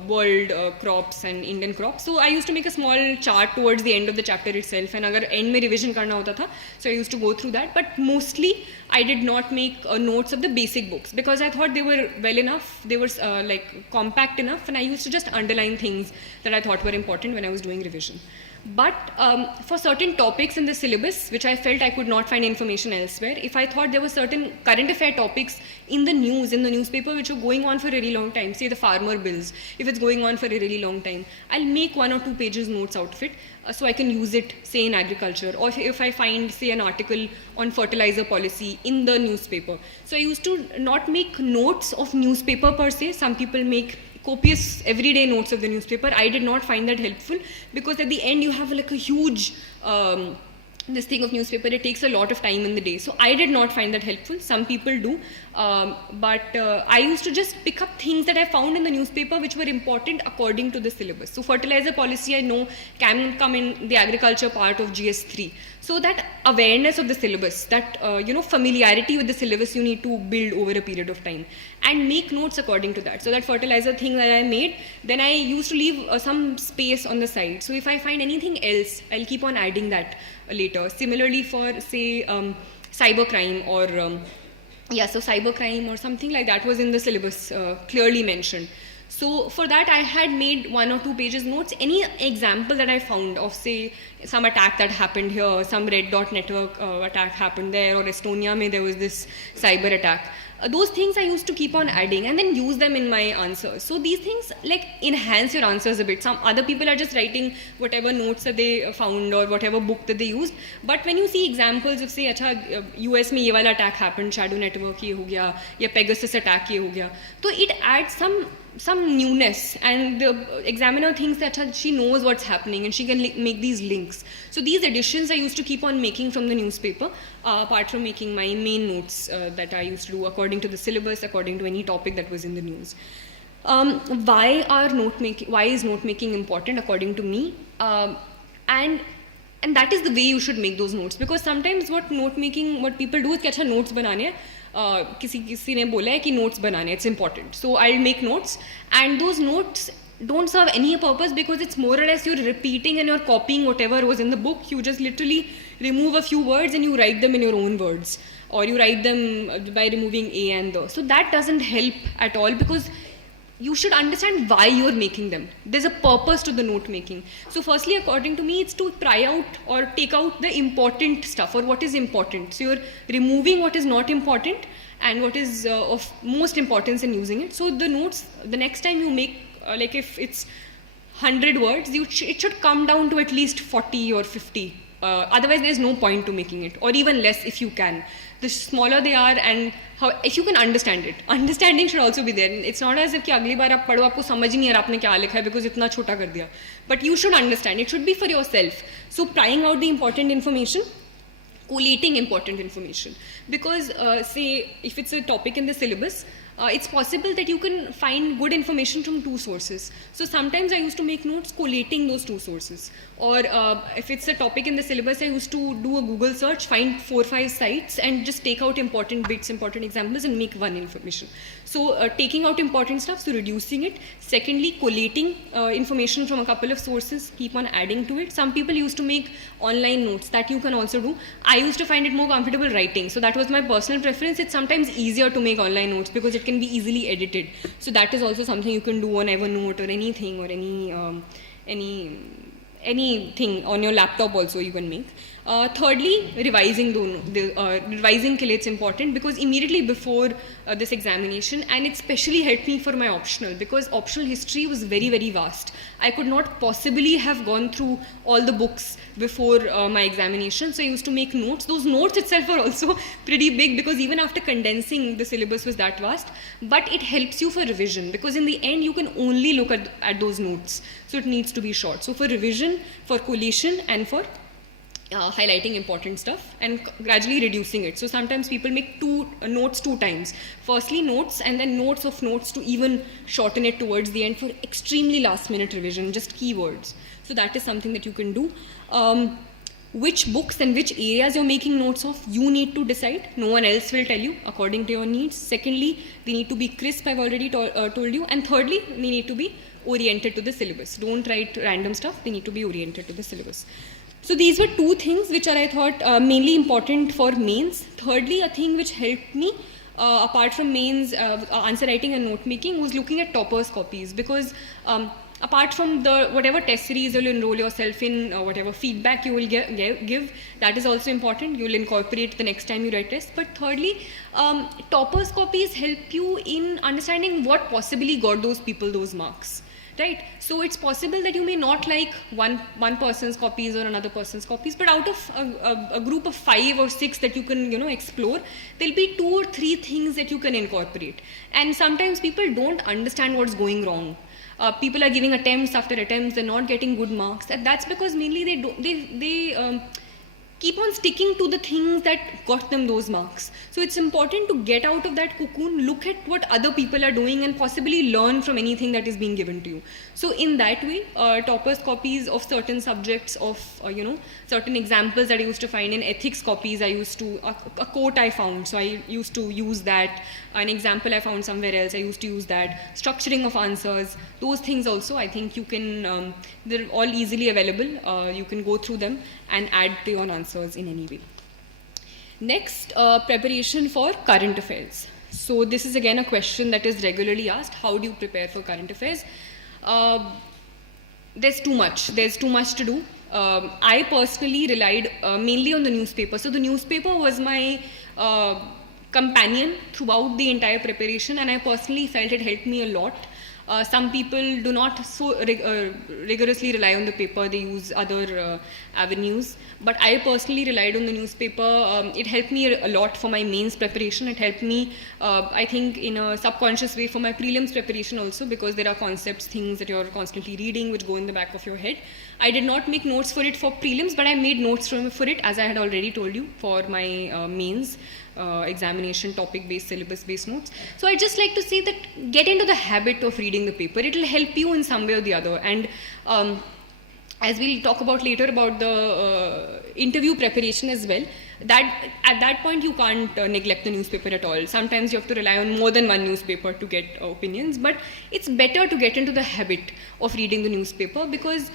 world crops and Indian crops. So I used to make a small chart towards the end of the chapter itself, and agar end mein revision karna hota tha, so I used to go through that. But mostly, I did not make notes of the basic books, because I thought they were well enough, they were like compact enough, and I used to just underline things that I thought were important when I was doing revision. But for certain topics in the syllabus, which I felt I could not find information elsewhere, if I thought there were certain current affair topics in the news, in the newspaper, which are going on for a really long time, say the farmer bills, if it's going on for a really long time, I'll make 1 or 2 pages notes out of it, so I can use it, say, in agriculture, or if I find, say, an article on fertilizer policy in the newspaper. So I used to not make notes of newspaper per se. Some people make copious everyday notes of the newspaper. I did not find that helpful, because at the end you have like a huge this thing of newspaper, it takes a lot of time in the day. So I did not find that helpful. Some people do. But I used to just pick up things that I found in the newspaper which were important according to the syllabus. So fertilizer policy, I know, can come in the agriculture part of GS3. So that awareness of the syllabus, that familiarity with the syllabus, you need to build over a period of time and make notes according to that. So that fertilizer thing that I made, then I used to leave some space on the side. So if I find anything else, I'll keep on adding that later. Similarly for, say, cybercrime or so cybercrime or something like that was in the syllabus, clearly mentioned. So for that, I had made 1 or 2 pages notes. Any example that I found of, say, some attack that happened here, some red dot network attack happened there, or Estonia mein there was this cyber attack. Those things I used to keep on adding and then use them in my answers. So these things like enhance your answers a bit. Some other people are just writing whatever notes that they found or whatever book that they used. But when you see examples of, say, US mein ye wala attack happened, shadow network ye ho gaya, ya Pegasus attack ye ho gaya, so it adds some newness, and the examiner thinks that she knows what's happening and she can make these links. So these additions I used to keep on making from the newspaper, apart from making my main notes that I used to do according to the syllabus, according to any topic that was in the news. Why is note making important according to me? And that is the way you should make those notes, because sometimes what people do is कि notes बनाने हैं, किसी ने बोला है कि notes बनाने, it's important. So I'll make notes, and those notes don't serve any purpose because it's more or less you're repeating and you're copying whatever was in the book. You just literally remove a few words and you write them in your own words, or you write them by removing a and the. So that doesn't help at all, because you should understand why you're making them. There's a purpose to the note making. So firstly, according to me, it's to pry out or take out the important stuff, or what is important. So you're removing what is not important and what is of most importance in using it. So the notes, the next time you make, like if it's 100 words, it should come down to at least 40 or 50. Otherwise, there's no point to making it, or even less if you can. The smaller they are, and if you can understand it. Understanding should also be there. It's not as if कि अगली बार आप पढ़ो आपको समझ ही नहीं आ रहा आपने क्या लिखा है because इतना छोटा कर दिया. But you should understand. It should be for yourself. So prying out the important information, collating important information. Because say if it's a topic in the syllabus, it's possible that you can find good information from 2 sources. So sometimes I used to make notes collating those 2 sources. Or if it's a topic in the syllabus, I used to do a Google search, find 4 or 5 sites and just take out important bits, important examples and make one information. So taking out important stuff, so reducing it. Secondly, collating information from a couple of sources, keep on adding to it. Some people used to make online notes, that you can also do. I used to find it more comfortable writing. So that was my personal preference. It's sometimes easier to make online notes because it can be easily edited. So that is also something you can do on Evernote or anything, or anything on your laptop also you can make. Thirdly, revising revising ke liye it's important, because immediately before this examination, and it especially helped me for my optional, because optional history was very, very vast. I could not possibly have gone through all the books before my examination, so I used to make notes. Those notes itself are also pretty big, because even after condensing, the syllabus was that vast, but it helps you for revision, because in the end you can only look at those notes, so it needs to be short. So for revision, for collation, and for highlighting important stuff and gradually reducing it. So sometimes people make notes 2 times. Firstly notes, and then notes of notes to even shorten it towards the end for extremely last minute revision, just keywords. So that is something that you can do. Which books and which areas you're making notes of, you need to decide. No one else will tell you according to your needs. Secondly, they need to be crisp, I've already told you. And thirdly, they need to be oriented to the syllabus. Don't write random stuff, they need to be oriented to the syllabus. So these were 2 things which are, I thought, mainly important for mains. Thirdly, a thing which helped me, apart from mains, answer writing and note making, was looking at toppers' copies. Because apart from the whatever test series you'll enroll yourself in, whatever feedback you will give, that is also important. You'll incorporate the next time you write tests. But thirdly, toppers' copies help you in understanding what possibly got those people those marks. Right? So it's possible that you may not like one person's copies or another person's copies, but out of a group of 5 or 6 that you can explore, there'll be 2 or 3 things that you can incorporate. And sometimes people don't understand what's going wrong. People are giving attempts after attempts, they're not getting good marks. And that's because mainly keep on sticking to the things that got them those marks. So it's important to get out of that cocoon, look at what other people are doing, and possibly learn from anything that is being given to you. So in that way, toppers copies of certain subjects, of certain examples that I used to find in ethics copies, I used to, a quote I found, so I used to use that. An example I found somewhere else, I used to use that. Structuring of answers, those things also, I think you can, they're all easily available. You can go through them and add to your answers in any way. Next, preparation for current affairs. So this is again a question that is regularly asked. How do you prepare for current affairs? There's too much to do. I personally relied mainly on the newspaper. So the newspaper was my companion throughout the entire preparation, and I personally felt it helped me a lot. Some people do not so rigorously rely on the paper, they use other avenues. But I personally relied on the newspaper. It helped me a lot for my mains preparation. It helped me, I think, in a subconscious way for my prelims preparation also, because there are concepts, things that you're constantly reading which go in the back of your head. I did not make notes for it for prelims, but I made notes for it, as I had already told you, for my mains. Examination topic-based, syllabus-based notes. So I just like to say that get into the habit of reading the paper. It will help you in some way or the other. And as we'll talk about later about the interview preparation as well, that at that point you can't neglect the newspaper at all. Sometimes you have to rely on more than one newspaper to get opinions, but it's better to get into the habit of reading the newspaper, because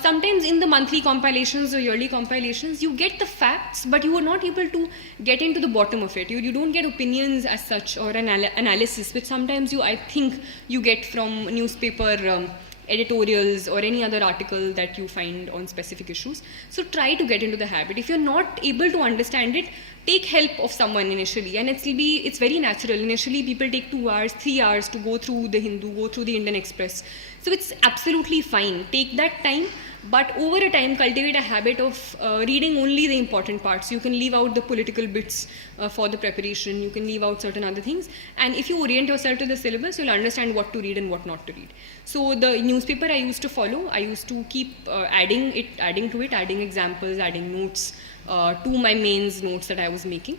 sometimes in the monthly compilations or yearly compilations you get the facts, but you are not able to get into the bottom of it. You don't get opinions as such, or an analysis, which sometimes I think you get from newspaper editorials or any other article that you find on specific issues. So try to get into the habit. If you're not able to understand it, take help of someone initially, and it's very natural. Initially people take 2 hours, 3 hours to go through the Hindu, go through the Indian Express. So it's absolutely fine. Take that time, but over a time cultivate a habit of reading only the important parts. You can leave out the political bits for the preparation. You can leave out certain other things. And if you orient yourself to the syllabus, you'll understand what to read and what not to read. So the newspaper I used to follow, I used to keep adding to it, adding examples, adding notes to my mains notes that I was making.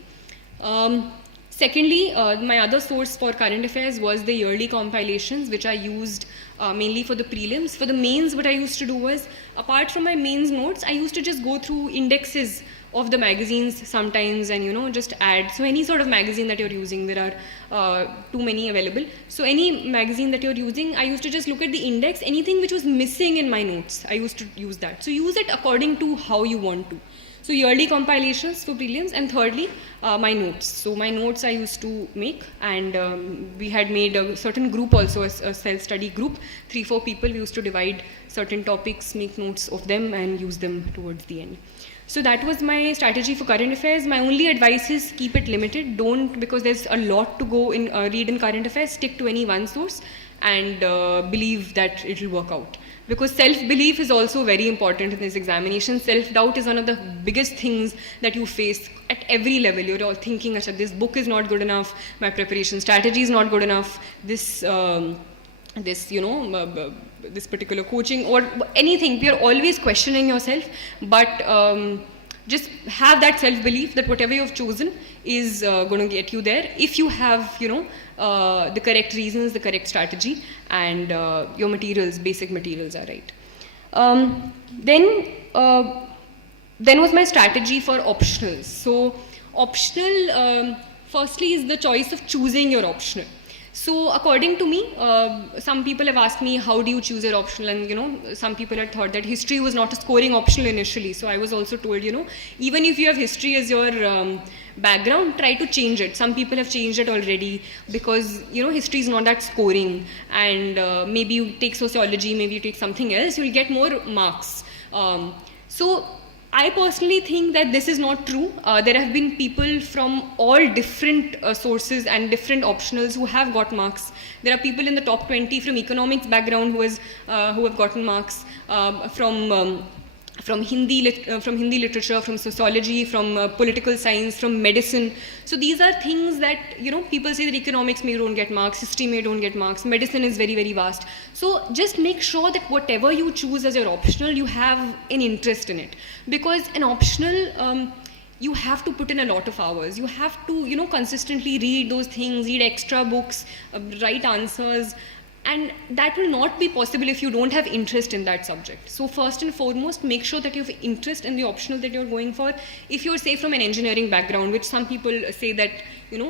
Secondly, my other source for current affairs was the yearly compilations, which I used mainly for the prelims. For the mains, what I used to do was, apart from my mains notes, I used to just go through indexes of the magazines sometimes and just add. So any sort of magazine that you're using, there are too many available. So any magazine that you're using, I used to just look at the index. Anything which was missing in my notes, I used to use that. So use it according to how you want to. So yearly compilations for prelims, and thirdly, my notes. So my notes I used to make, and we had made a certain group also, a self-study group, 3-4 people. We used to divide certain topics, make notes of them, and use them towards the end. So that was my strategy for current affairs. My only advice is keep it limited. Don't, because there's a lot to go in read in current affairs, stick to any one source and believe that it will work out. Because self-belief is also very important in this examination. Self-doubt is one of the biggest things that you face at every level. You're all thinking, this book is not good enough, my preparation strategy is not good enough, this particular coaching or anything. You're always questioning yourself, but just have that self-belief that whatever you've chosen is going to get you there if you have, the correct reasons, the correct strategy, and your materials, basic materials are right. Then was my strategy for optionals. So optional, firstly, is the choice of choosing your optional. So according to me, some people have asked me, how do you choose your optional? And some people had thought that history was not a scoring optional initially. So I was also told, even if you have history as your background, try to change it. Some people have changed it already because, history is not that scoring. And maybe you take sociology, maybe you take something else, you'll get more marks. So I personally think that this is not true. There have been people from all different sources and different optionals who have got marks. There are people in the top 20 from economics background who have gotten marks, from from Hindi literature, from sociology, from political science, from medicine. So these are things that, people say that economics may don't get marks, history may don't get marks, medicine is very, very vast. So just make sure that whatever you choose as your optional, you have an interest in it. Because an optional, you have to put in a lot of hours. You have to, consistently read those things, read extra books, write answers. And that will not be possible if you don't have interest in that subject. So first and foremost, make sure that you have interest in the optional that you're going for. If you're, say, from an engineering background, which some people say that,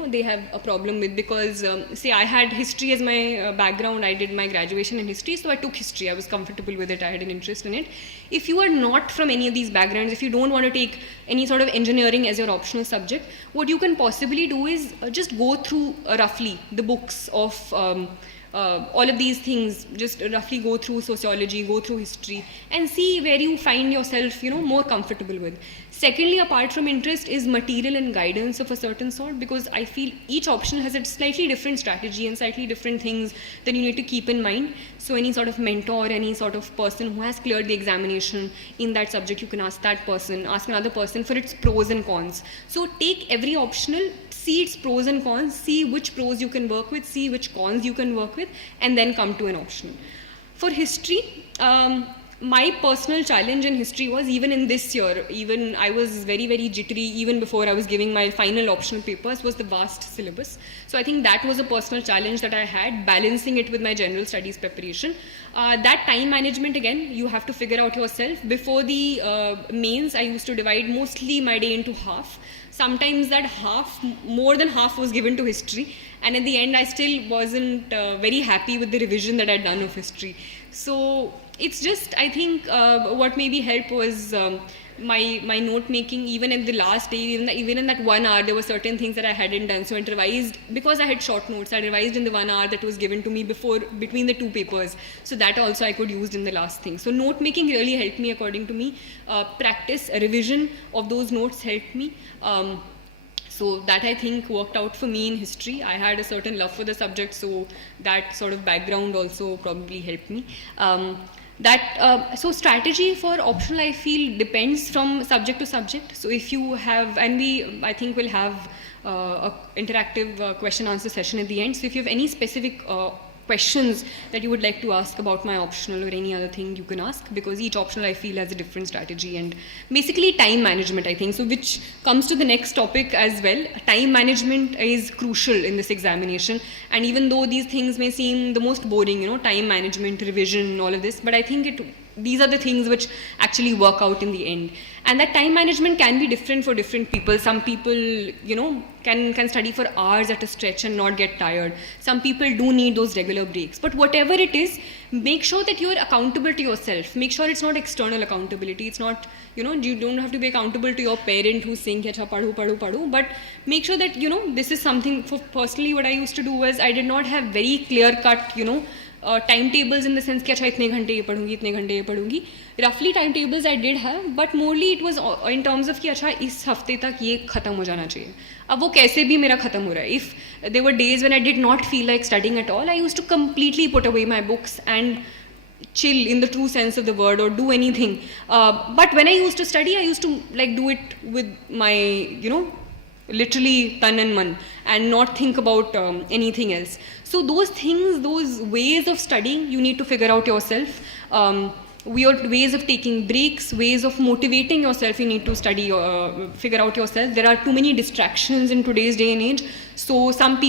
they have a problem with, because, say, I had history as my background. I did my graduation in history, so I took history. I was comfortable with it. I had an interest in it. If you are not from any of these backgrounds, if you don't want to take any sort of engineering as your optional subject, what you can possibly do is just go through roughly the books of all of these things. Just roughly go through sociology, go through history, and see where you find yourself, more comfortable with. Secondly, apart from interest, is material and guidance of a certain sort, because I feel each option has a slightly different strategy and slightly different things that you need to keep in mind. So any sort of mentor, any sort of person who has cleared the examination in that subject, you can ask that person, ask another person for its pros and cons. So take every optional, see its pros and cons, see which pros you can work with, see which cons you can work with, and then come to an optional. For history, my personal challenge in history was, even in this year, even I was very, very jittery even before I was giving my final optional papers, was the vast syllabus. So I think that was a personal challenge that I had, balancing it with my general studies preparation. That time management, again, you have to figure out yourself. Before the mains, I used to divide mostly my day into half. Sometimes that half, more than half, was given to history, and at the end I still wasn't very happy with the revision that I'd done of history. So it's just, I think what maybe helped was my note making. Even in the last day, even in that 1 hour, there were certain things that I hadn't done, so I revised. Because I had short notes, I revised in the 1 hour that was given to me between the two papers, so that also I could use in the last thing. So note making really helped me, according to me. Practice, revision of those notes helped me. So that, I think, worked out for me in history. I had a certain love for the subject, so that sort of background also probably helped me. So strategy for optional, I feel, depends from subject to subject. So if you have, and I think we'll have a interactive question answer session at the end. So if you have any specific questions that you would like to ask about my optional or any other thing, you can ask, because each optional, I feel, has a different strategy. And basically time management, I think, so which comes to the next topic as well. Time management is crucial in this examination, and even though these things may seem the most boring, time management, revision, all of this, but I think these are the things which actually work out in the end. And that time management can be different for different people. Some people, can study for hours at a stretch and not get tired. Some people do need those regular breaks. But whatever it is, make sure that you're accountable to yourself. Make sure it's not external accountability. It's not, you don't have to be accountable to your parent who's saying, Acha, padu. But make sure that, this is something. For personally, what I used to do was, I did not have very clear-cut, timetables in the sense कि अच्छा इतने घंटे ये पढ़ूंगी, इतने घंटे ये पढ़ूंगी. Roughly timetables I did have, but morely it was in terms of कि अच्छा इस हफ्ते तक ये खत्म हो जाना चाहिए. अब वो कैसे भी मेरा खत्म हो रहा है. If there were days when I did not feel like studying at all, I used to completely put away my books and chill in the true sense of the word, or do anything. But when I used to study, I used to do it with my, literally tan and man, and not think about anything else. So those things, those ways of studying, you need to figure out yourself. Ways of taking breaks, ways of motivating yourself, you need to study, figure out yourself. There are too many distractions in today's day and age. So some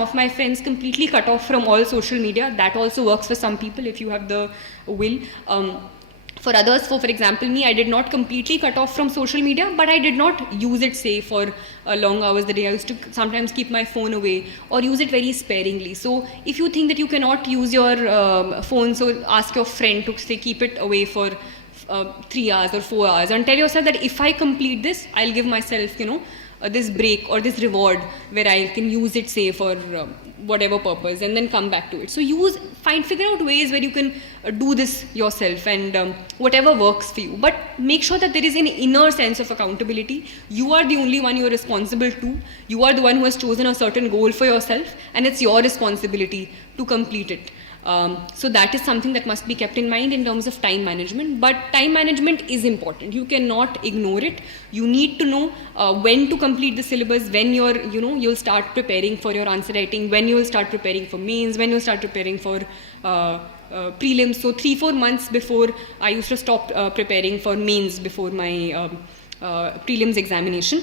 of my friends completely cut off from all social media. That also works for some people if you have the will. For others, for example me, I did not completely cut off from social media, but I did not use it, say, for long hours a day. I used to sometimes keep my phone away or use it very sparingly. So if you think that you cannot use your phone, so ask your friend to, say, keep it away for 3 hours or 4 hours, and tell yourself that if I complete this, I'll give myself, this break or this reward where I can use it, say, for whatever purpose, and then come back to it. So figure out ways where you can do this yourself, and whatever works for you. But make sure that there is an inner sense of accountability. You are the only one you are responsible to. You are the one who has chosen a certain goal for yourself, and it's your responsibility to complete it. So that is something that must be kept in mind in terms of time management. But time management is important. You cannot ignore it. You need to know when to complete the syllabus, when you'll start preparing for your answer writing, when you'll start preparing for mains, when you'll start preparing for prelims. So 3-4 months before, I used to stop preparing for mains before my prelims examination.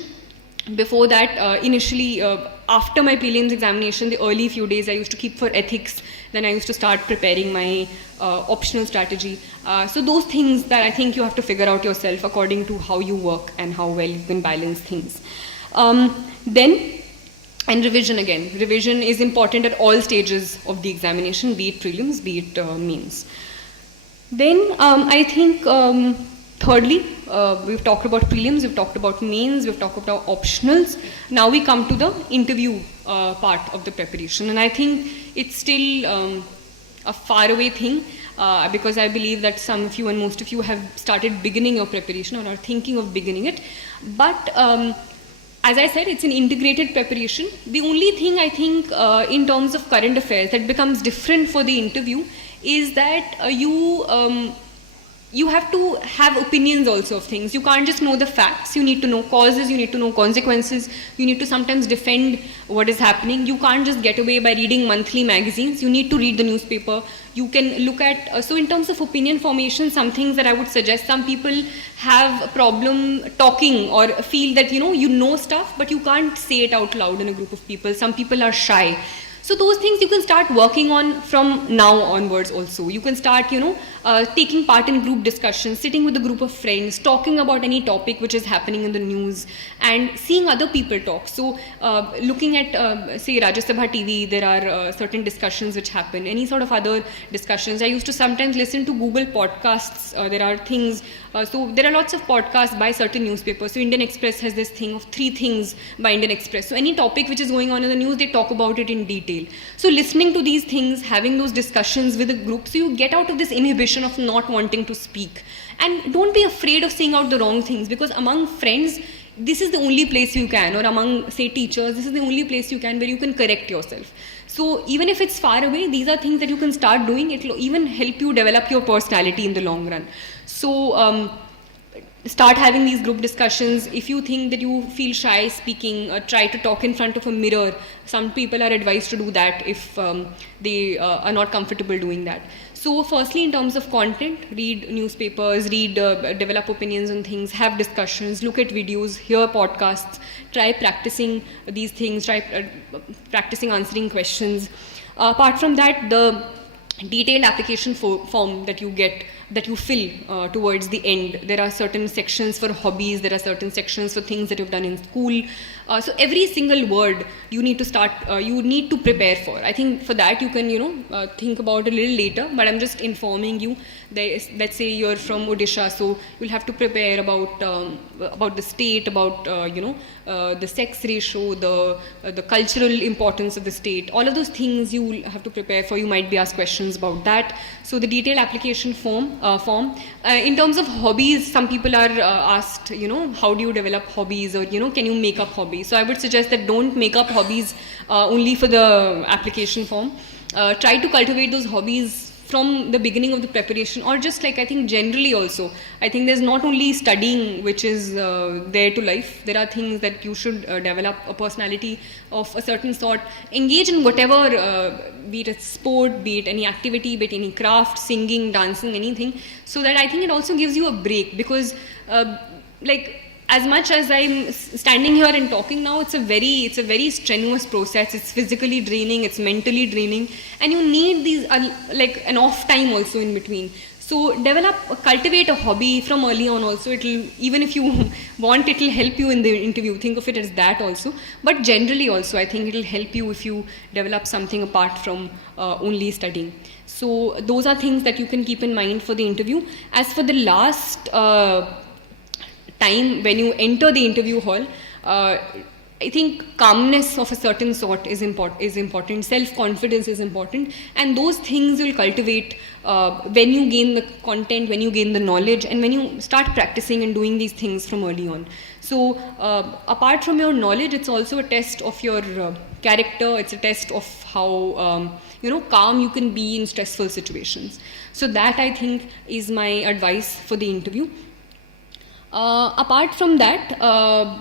Before that, initially, after my prelims examination, the early few days I used to keep for ethics. Then I used to start preparing my optional strategy. So those things that I think you have to figure out yourself according to how you work and how well you can balance things. And revision again. Revision is important at all stages of the examination, be it prelims, be it mains. Then I think thirdly, we've talked about prelims, we've talked about mains, we've talked about optionals. Now we come to the interview part of the preparation. And I think it's still a faraway thing because I believe that some of you and most of you have started beginning your preparation or are thinking of beginning it. But as I said, it's an integrated preparation. The only thing I think in terms of current affairs that becomes different for the interview is that you have to have opinions also of things. You can't just know the facts. You need to know causes, you need to know consequences, you need to sometimes defend what is happening. You can't just get away by reading monthly magazines. You need to read the newspaper. You can look at, so in terms of opinion formation, some things that I would suggest, some people have a problem talking or feel that you know stuff, but you can't say it out loud in a group of people. Some people are shy. So those things you can start working on from now onwards also. You can start, taking part in group discussions, sitting with a group of friends, talking about any topic which is happening in the news and seeing other people talk. So looking at, say, Rajya Sabha TV, there are certain discussions which happen, any sort of other discussions. I used to sometimes listen to Google podcasts. There are things, so there are lots of podcasts by certain newspapers. So Indian Express has this thing of 3 things by Indian Express. So any topic which is going on in the news, they talk about it in detail. So listening to these things, having those discussions with a group, so you get out of this inhibition of not wanting to speak. And don't be afraid of saying out the wrong things, because among friends, this is the only place you can, or among, say, teachers, this is the only place you can where you can correct yourself. So even if it's far away, these are things that you can start doing. It will even help you develop your personality in the long run. So start having these group discussions. If you think that you feel shy speaking, try to talk in front of a mirror. Some people are advised to do that if they are not comfortable doing that. So firstly, in terms of content, read newspapers, develop opinions on things, have discussions, look at videos, hear podcasts, try practicing these things, try practicing answering questions. Apart from that, the detailed application form that you get, that you fill towards the end. There are certain sections for hobbies, there are certain sections for things that you've done in school. So every single word you need to start, you need to prepare for. I think for that you can, think about a little later, but I'm just informing you. Let's say you're from Odisha, so you'll have to prepare about the state, about the sex ratio, the cultural importance of the state. All of those things you will have to prepare for. You might be asked questions about that. So the detailed application form. In terms of hobbies, some people are asked, how do you develop hobbies, or can you make up hobbies? So I would suggest that don't make up hobbies only for the application form. Try to cultivate those hobbies from the beginning of the preparation, or just like I think generally also. I think there's not only studying which is there to life. There are things that you should develop a personality of a certain sort. Engage in whatever, be it a sport, be it any activity, be it any craft, singing, dancing, anything. So that I think it also gives you a break, because as much as I'm standing here and talking now, it's a very strenuous process. It's physically draining, it's mentally draining, and you need these an off time also in between. So cultivate a hobby from early on also. Even if you want, it'll help you in the interview. Think of it as that also. But generally also, I think it'll help you if you develop something apart from only studying. So those are things that you can keep in mind for the interview. As for the last time when you enter the interview hall, I think calmness of a certain sort is important. Self-confidence is important, and those things you'll cultivate when you gain the content, when you gain the knowledge, and when you start practicing and doing these things from early on. So apart from your knowledge, it's also a test of your character, it's a test of how calm you can be in stressful situations. So that, I think, is my advice for the interview. Apart from that,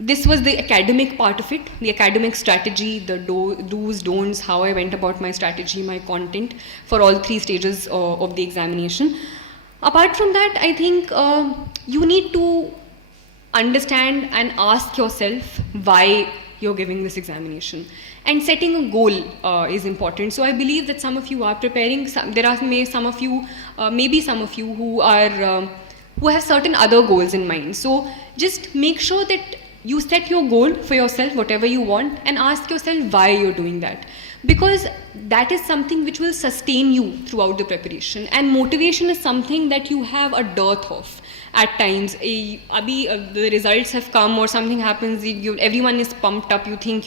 this was the academic part of it, the academic strategy, the do's, don'ts, how I went about my strategy, my content for all 3 stages of the examination. Apart from that, I think you need to understand and ask yourself why you're giving this examination. And setting a goal is important. So I believe that some of you are preparing. There are maybe some of you who are who have certain other goals in mind. So just make sure that you set your goal for yourself, whatever you want, and ask yourself why you're doing that. Because that is something which will sustain you throughout the preparation. And motivation is something that you have a dearth of at times. The results have come or something happens, everyone is pumped up, you think,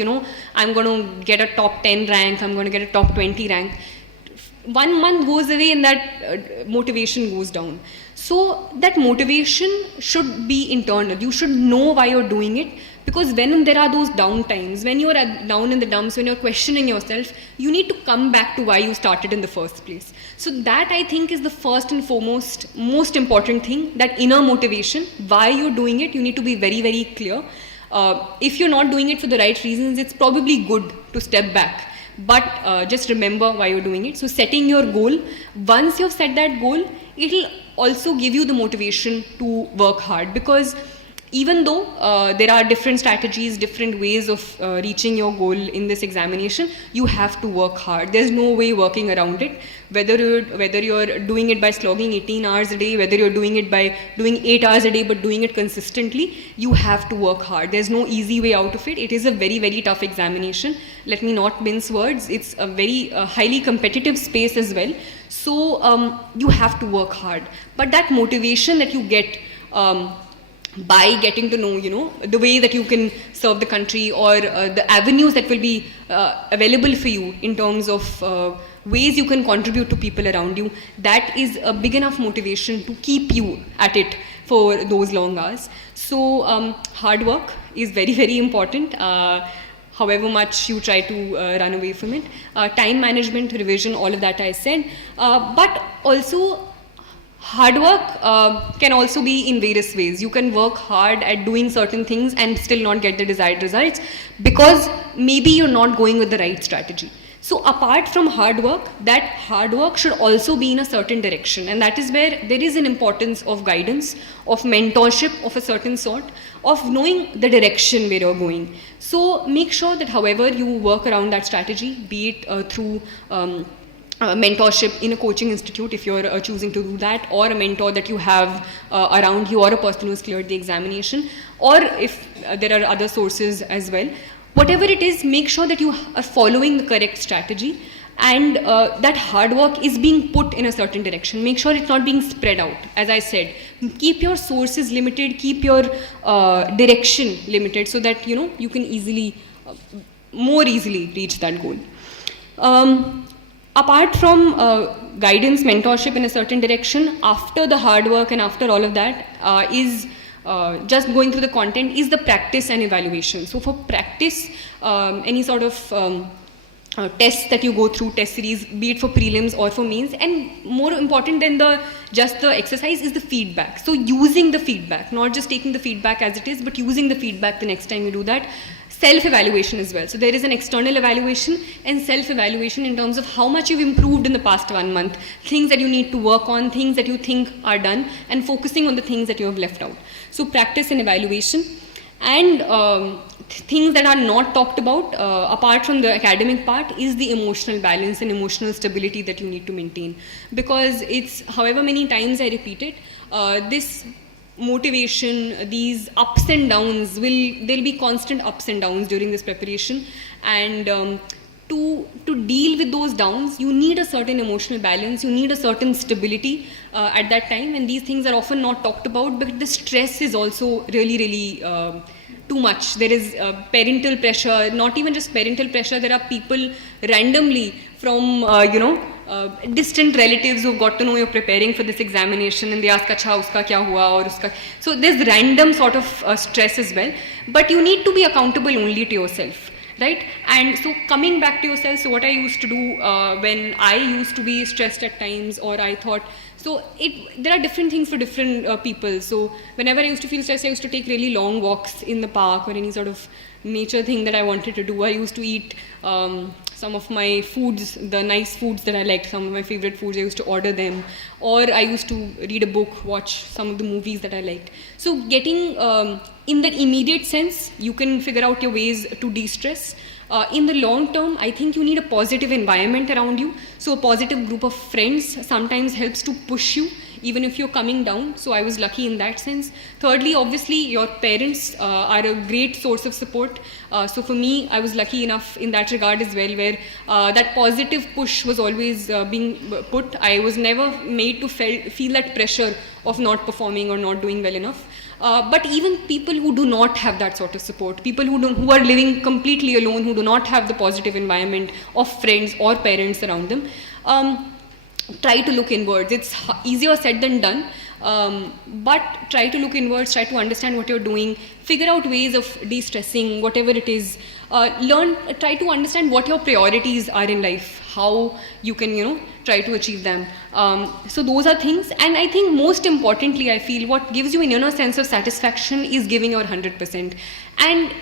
I'm going to get a top 10 rank, I'm going to get a top 20 rank. 1 month goes away and that motivation goes down. So that motivation should be internal. You should know why you're doing it, because when there are those down times, when you're down in the dumps, when you're questioning yourself, you need to come back to why you started in the first place. So that, I think, is the first and foremost, most important thing, that inner motivation, why you're doing it. You need to be very, very clear. If you're not doing it for the right reasons, it's probably good to step back. But just remember why you're doing it. So setting your goal, once you've set that goal, it'll also give you the motivation to work hard, because even though there are different strategies, different ways of reaching your goal in this examination, you have to work hard. There's no way working around it. Whether you're doing it by slogging 18 hours a day, whether you're doing it by doing 8 hours a day but doing it consistently, you have to work hard. There's no easy way out of it. It is a very, very tough examination. Let me not mince words. It's a very highly competitive space as well. So you have to work hard. But that motivation that you get by getting to know, the way that you can serve the country, or the avenues that will be available for you in terms of ways you can contribute to people around you, that is a big enough motivation to keep you at it for those long hours. So hard work is very, very important. However much you try to run away from it. Time management, revision, all of that I said. But also, hard work can also be in various ways. You can work hard at doing certain things and still not get the desired results, because maybe you're not going with the right strategy. So apart from hard work, that hard work should also be in a certain direction. And that is where there is an importance of guidance, of mentorship of a certain sort, of knowing the direction where you're going. So make sure that however you work around that strategy, be it through mentorship in a coaching institute, if you're choosing to do that, or a mentor that you have around you, or a person who's cleared the examination, or if there are other sources as well. Whatever it is, make sure that you are following the correct strategy, and that hard work is being put in a certain direction. Make sure it's not being spread out. As I said, keep your sources limited, keep your direction limited, so that you can more easily reach that goal. Apart from guidance, mentorship in a certain direction, after the hard work and after all of that is just going through the content, is the practice and evaluation. So for practice, any sort of tests that you go through, test series, be it for prelims or for mains, and more important than just the exercise is the feedback. So using the feedback, not just taking the feedback as it is, but using the feedback the next time you do that. Self-evaluation as well. So there is an external evaluation and self-evaluation in terms of how much you've improved in the past 1 month, things that you need to work on, things that you think are done, and focusing on the things that you have left out. So practice and evaluation. And things that are not talked about, apart from the academic part, is the emotional balance and emotional stability that you need to maintain. Because it's, however many times I repeat it, this motivation, these ups and downs, there'll be constant ups and downs during this preparation, and to deal with those downs, you need a certain emotional balance, you need a certain stability at that time, and these things are often not talked about, but the stress is also really, really too much. There is parental pressure, not even just parental pressure, there are people randomly from, distant relatives who've got to know you're preparing for this examination, and they ask, acha, uska kya hua, or uska. So there's random sort of stress as well. But you need to be accountable only to yourself. right? And so coming back to yourself, so what I used to do when I used to be stressed at times, or I thought, so there are different things for different people. So whenever I used to feel stressed, I used to take really long walks in the park or any sort of nature thing that I wanted to do. I used to eat some of my foods, the nice foods that I liked, some of my favorite foods, I used to order them. Or I used to read a book, watch some of the movies that I liked. So getting in that immediate sense, you can figure out your ways to de-stress. In the long term, I think you need a positive environment around you. So a positive group of friends sometimes helps to push you, even if you're coming down. So I was lucky in that sense. Thirdly, obviously, your parents are a great source of support. So for me, I was lucky enough in that regard as well, where that positive push was always being put. I was never made to feel that pressure of not performing or not doing well enough. But even people who do not have that sort of support, people who are living completely alone, who do not have the positive environment of friends or parents around them, try to look inwards. It's easier said than done, but try to look inwards, try to understand what you're doing, figure out ways of de-stressing, whatever it is. Try to understand what your priorities are in life, how you can, try to achieve them. So those are things. And I think most importantly, I feel what gives you an inner sense of satisfaction is giving your 100%. And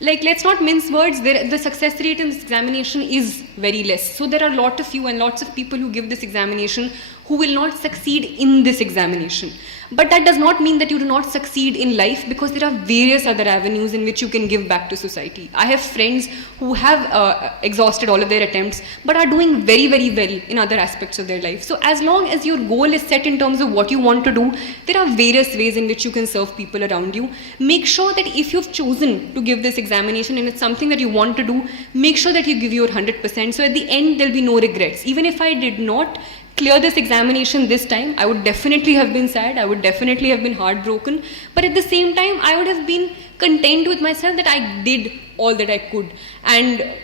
let's not mince words, the success rate in this examination is very less. So there are a lot of you and lots of people who give this examination who will not succeed in this examination. But that does not mean that you do not succeed in life, because there are various other avenues in which you can give back to society. I have friends who have exhausted all of their attempts but are doing very, very well in other aspects of their life. So as long as your goal is set in terms of what you want to do, there are various ways in which you can serve people around you. Make sure that if you've chosen to give this examination and it's something that you want to do, make sure that you give your 100%. So at the end, there'll be no regrets. Even if I did not clear this examination this time, I would definitely have been sad, I would definitely have been heartbroken, but at the same time, I would have been content with myself that I did all that I could. And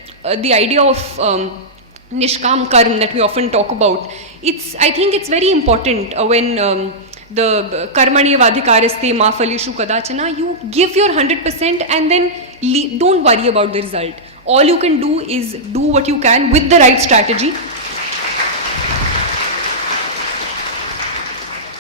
the idea of Nishkam Karm that we often talk about, I think it's very important when the Karmani Vadhikaraste Ma Phalishu Kadachana, you give your 100% and then don't worry about the result. All you can do is do what you can with the right strategy.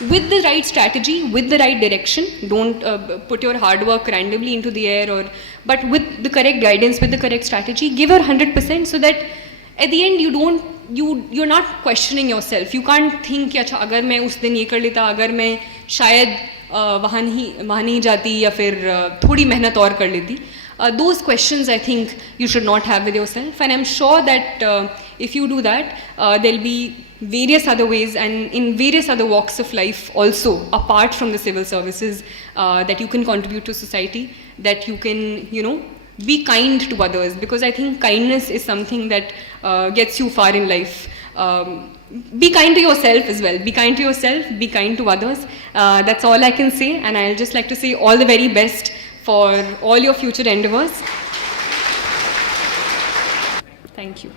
With the right strategy, with the right direction. Don't put your hard work randomly into the air, but with the correct guidance, with the correct strategy, give your 100% so that at the end you're not questioning yourself. You can't think कि अच्छा अगर मैं उस दिन ये कर लेता, अगर मैं शायद वहाँ नहीं जाती या फिर थोड़ी मेहनत और कर लेती. Those questions I think you should not have with yourself, and I'm sure that if you do that, there'll be various other ways and in various other walks of life also, apart from the civil services, that you can contribute to society, that you can, be kind to others, because I think kindness is something that gets you far in life. Be kind to yourself as well. Be kind to yourself, be kind to others. That's all I can say, and I'll just like to say all the very best for all your future endeavors. Thank you.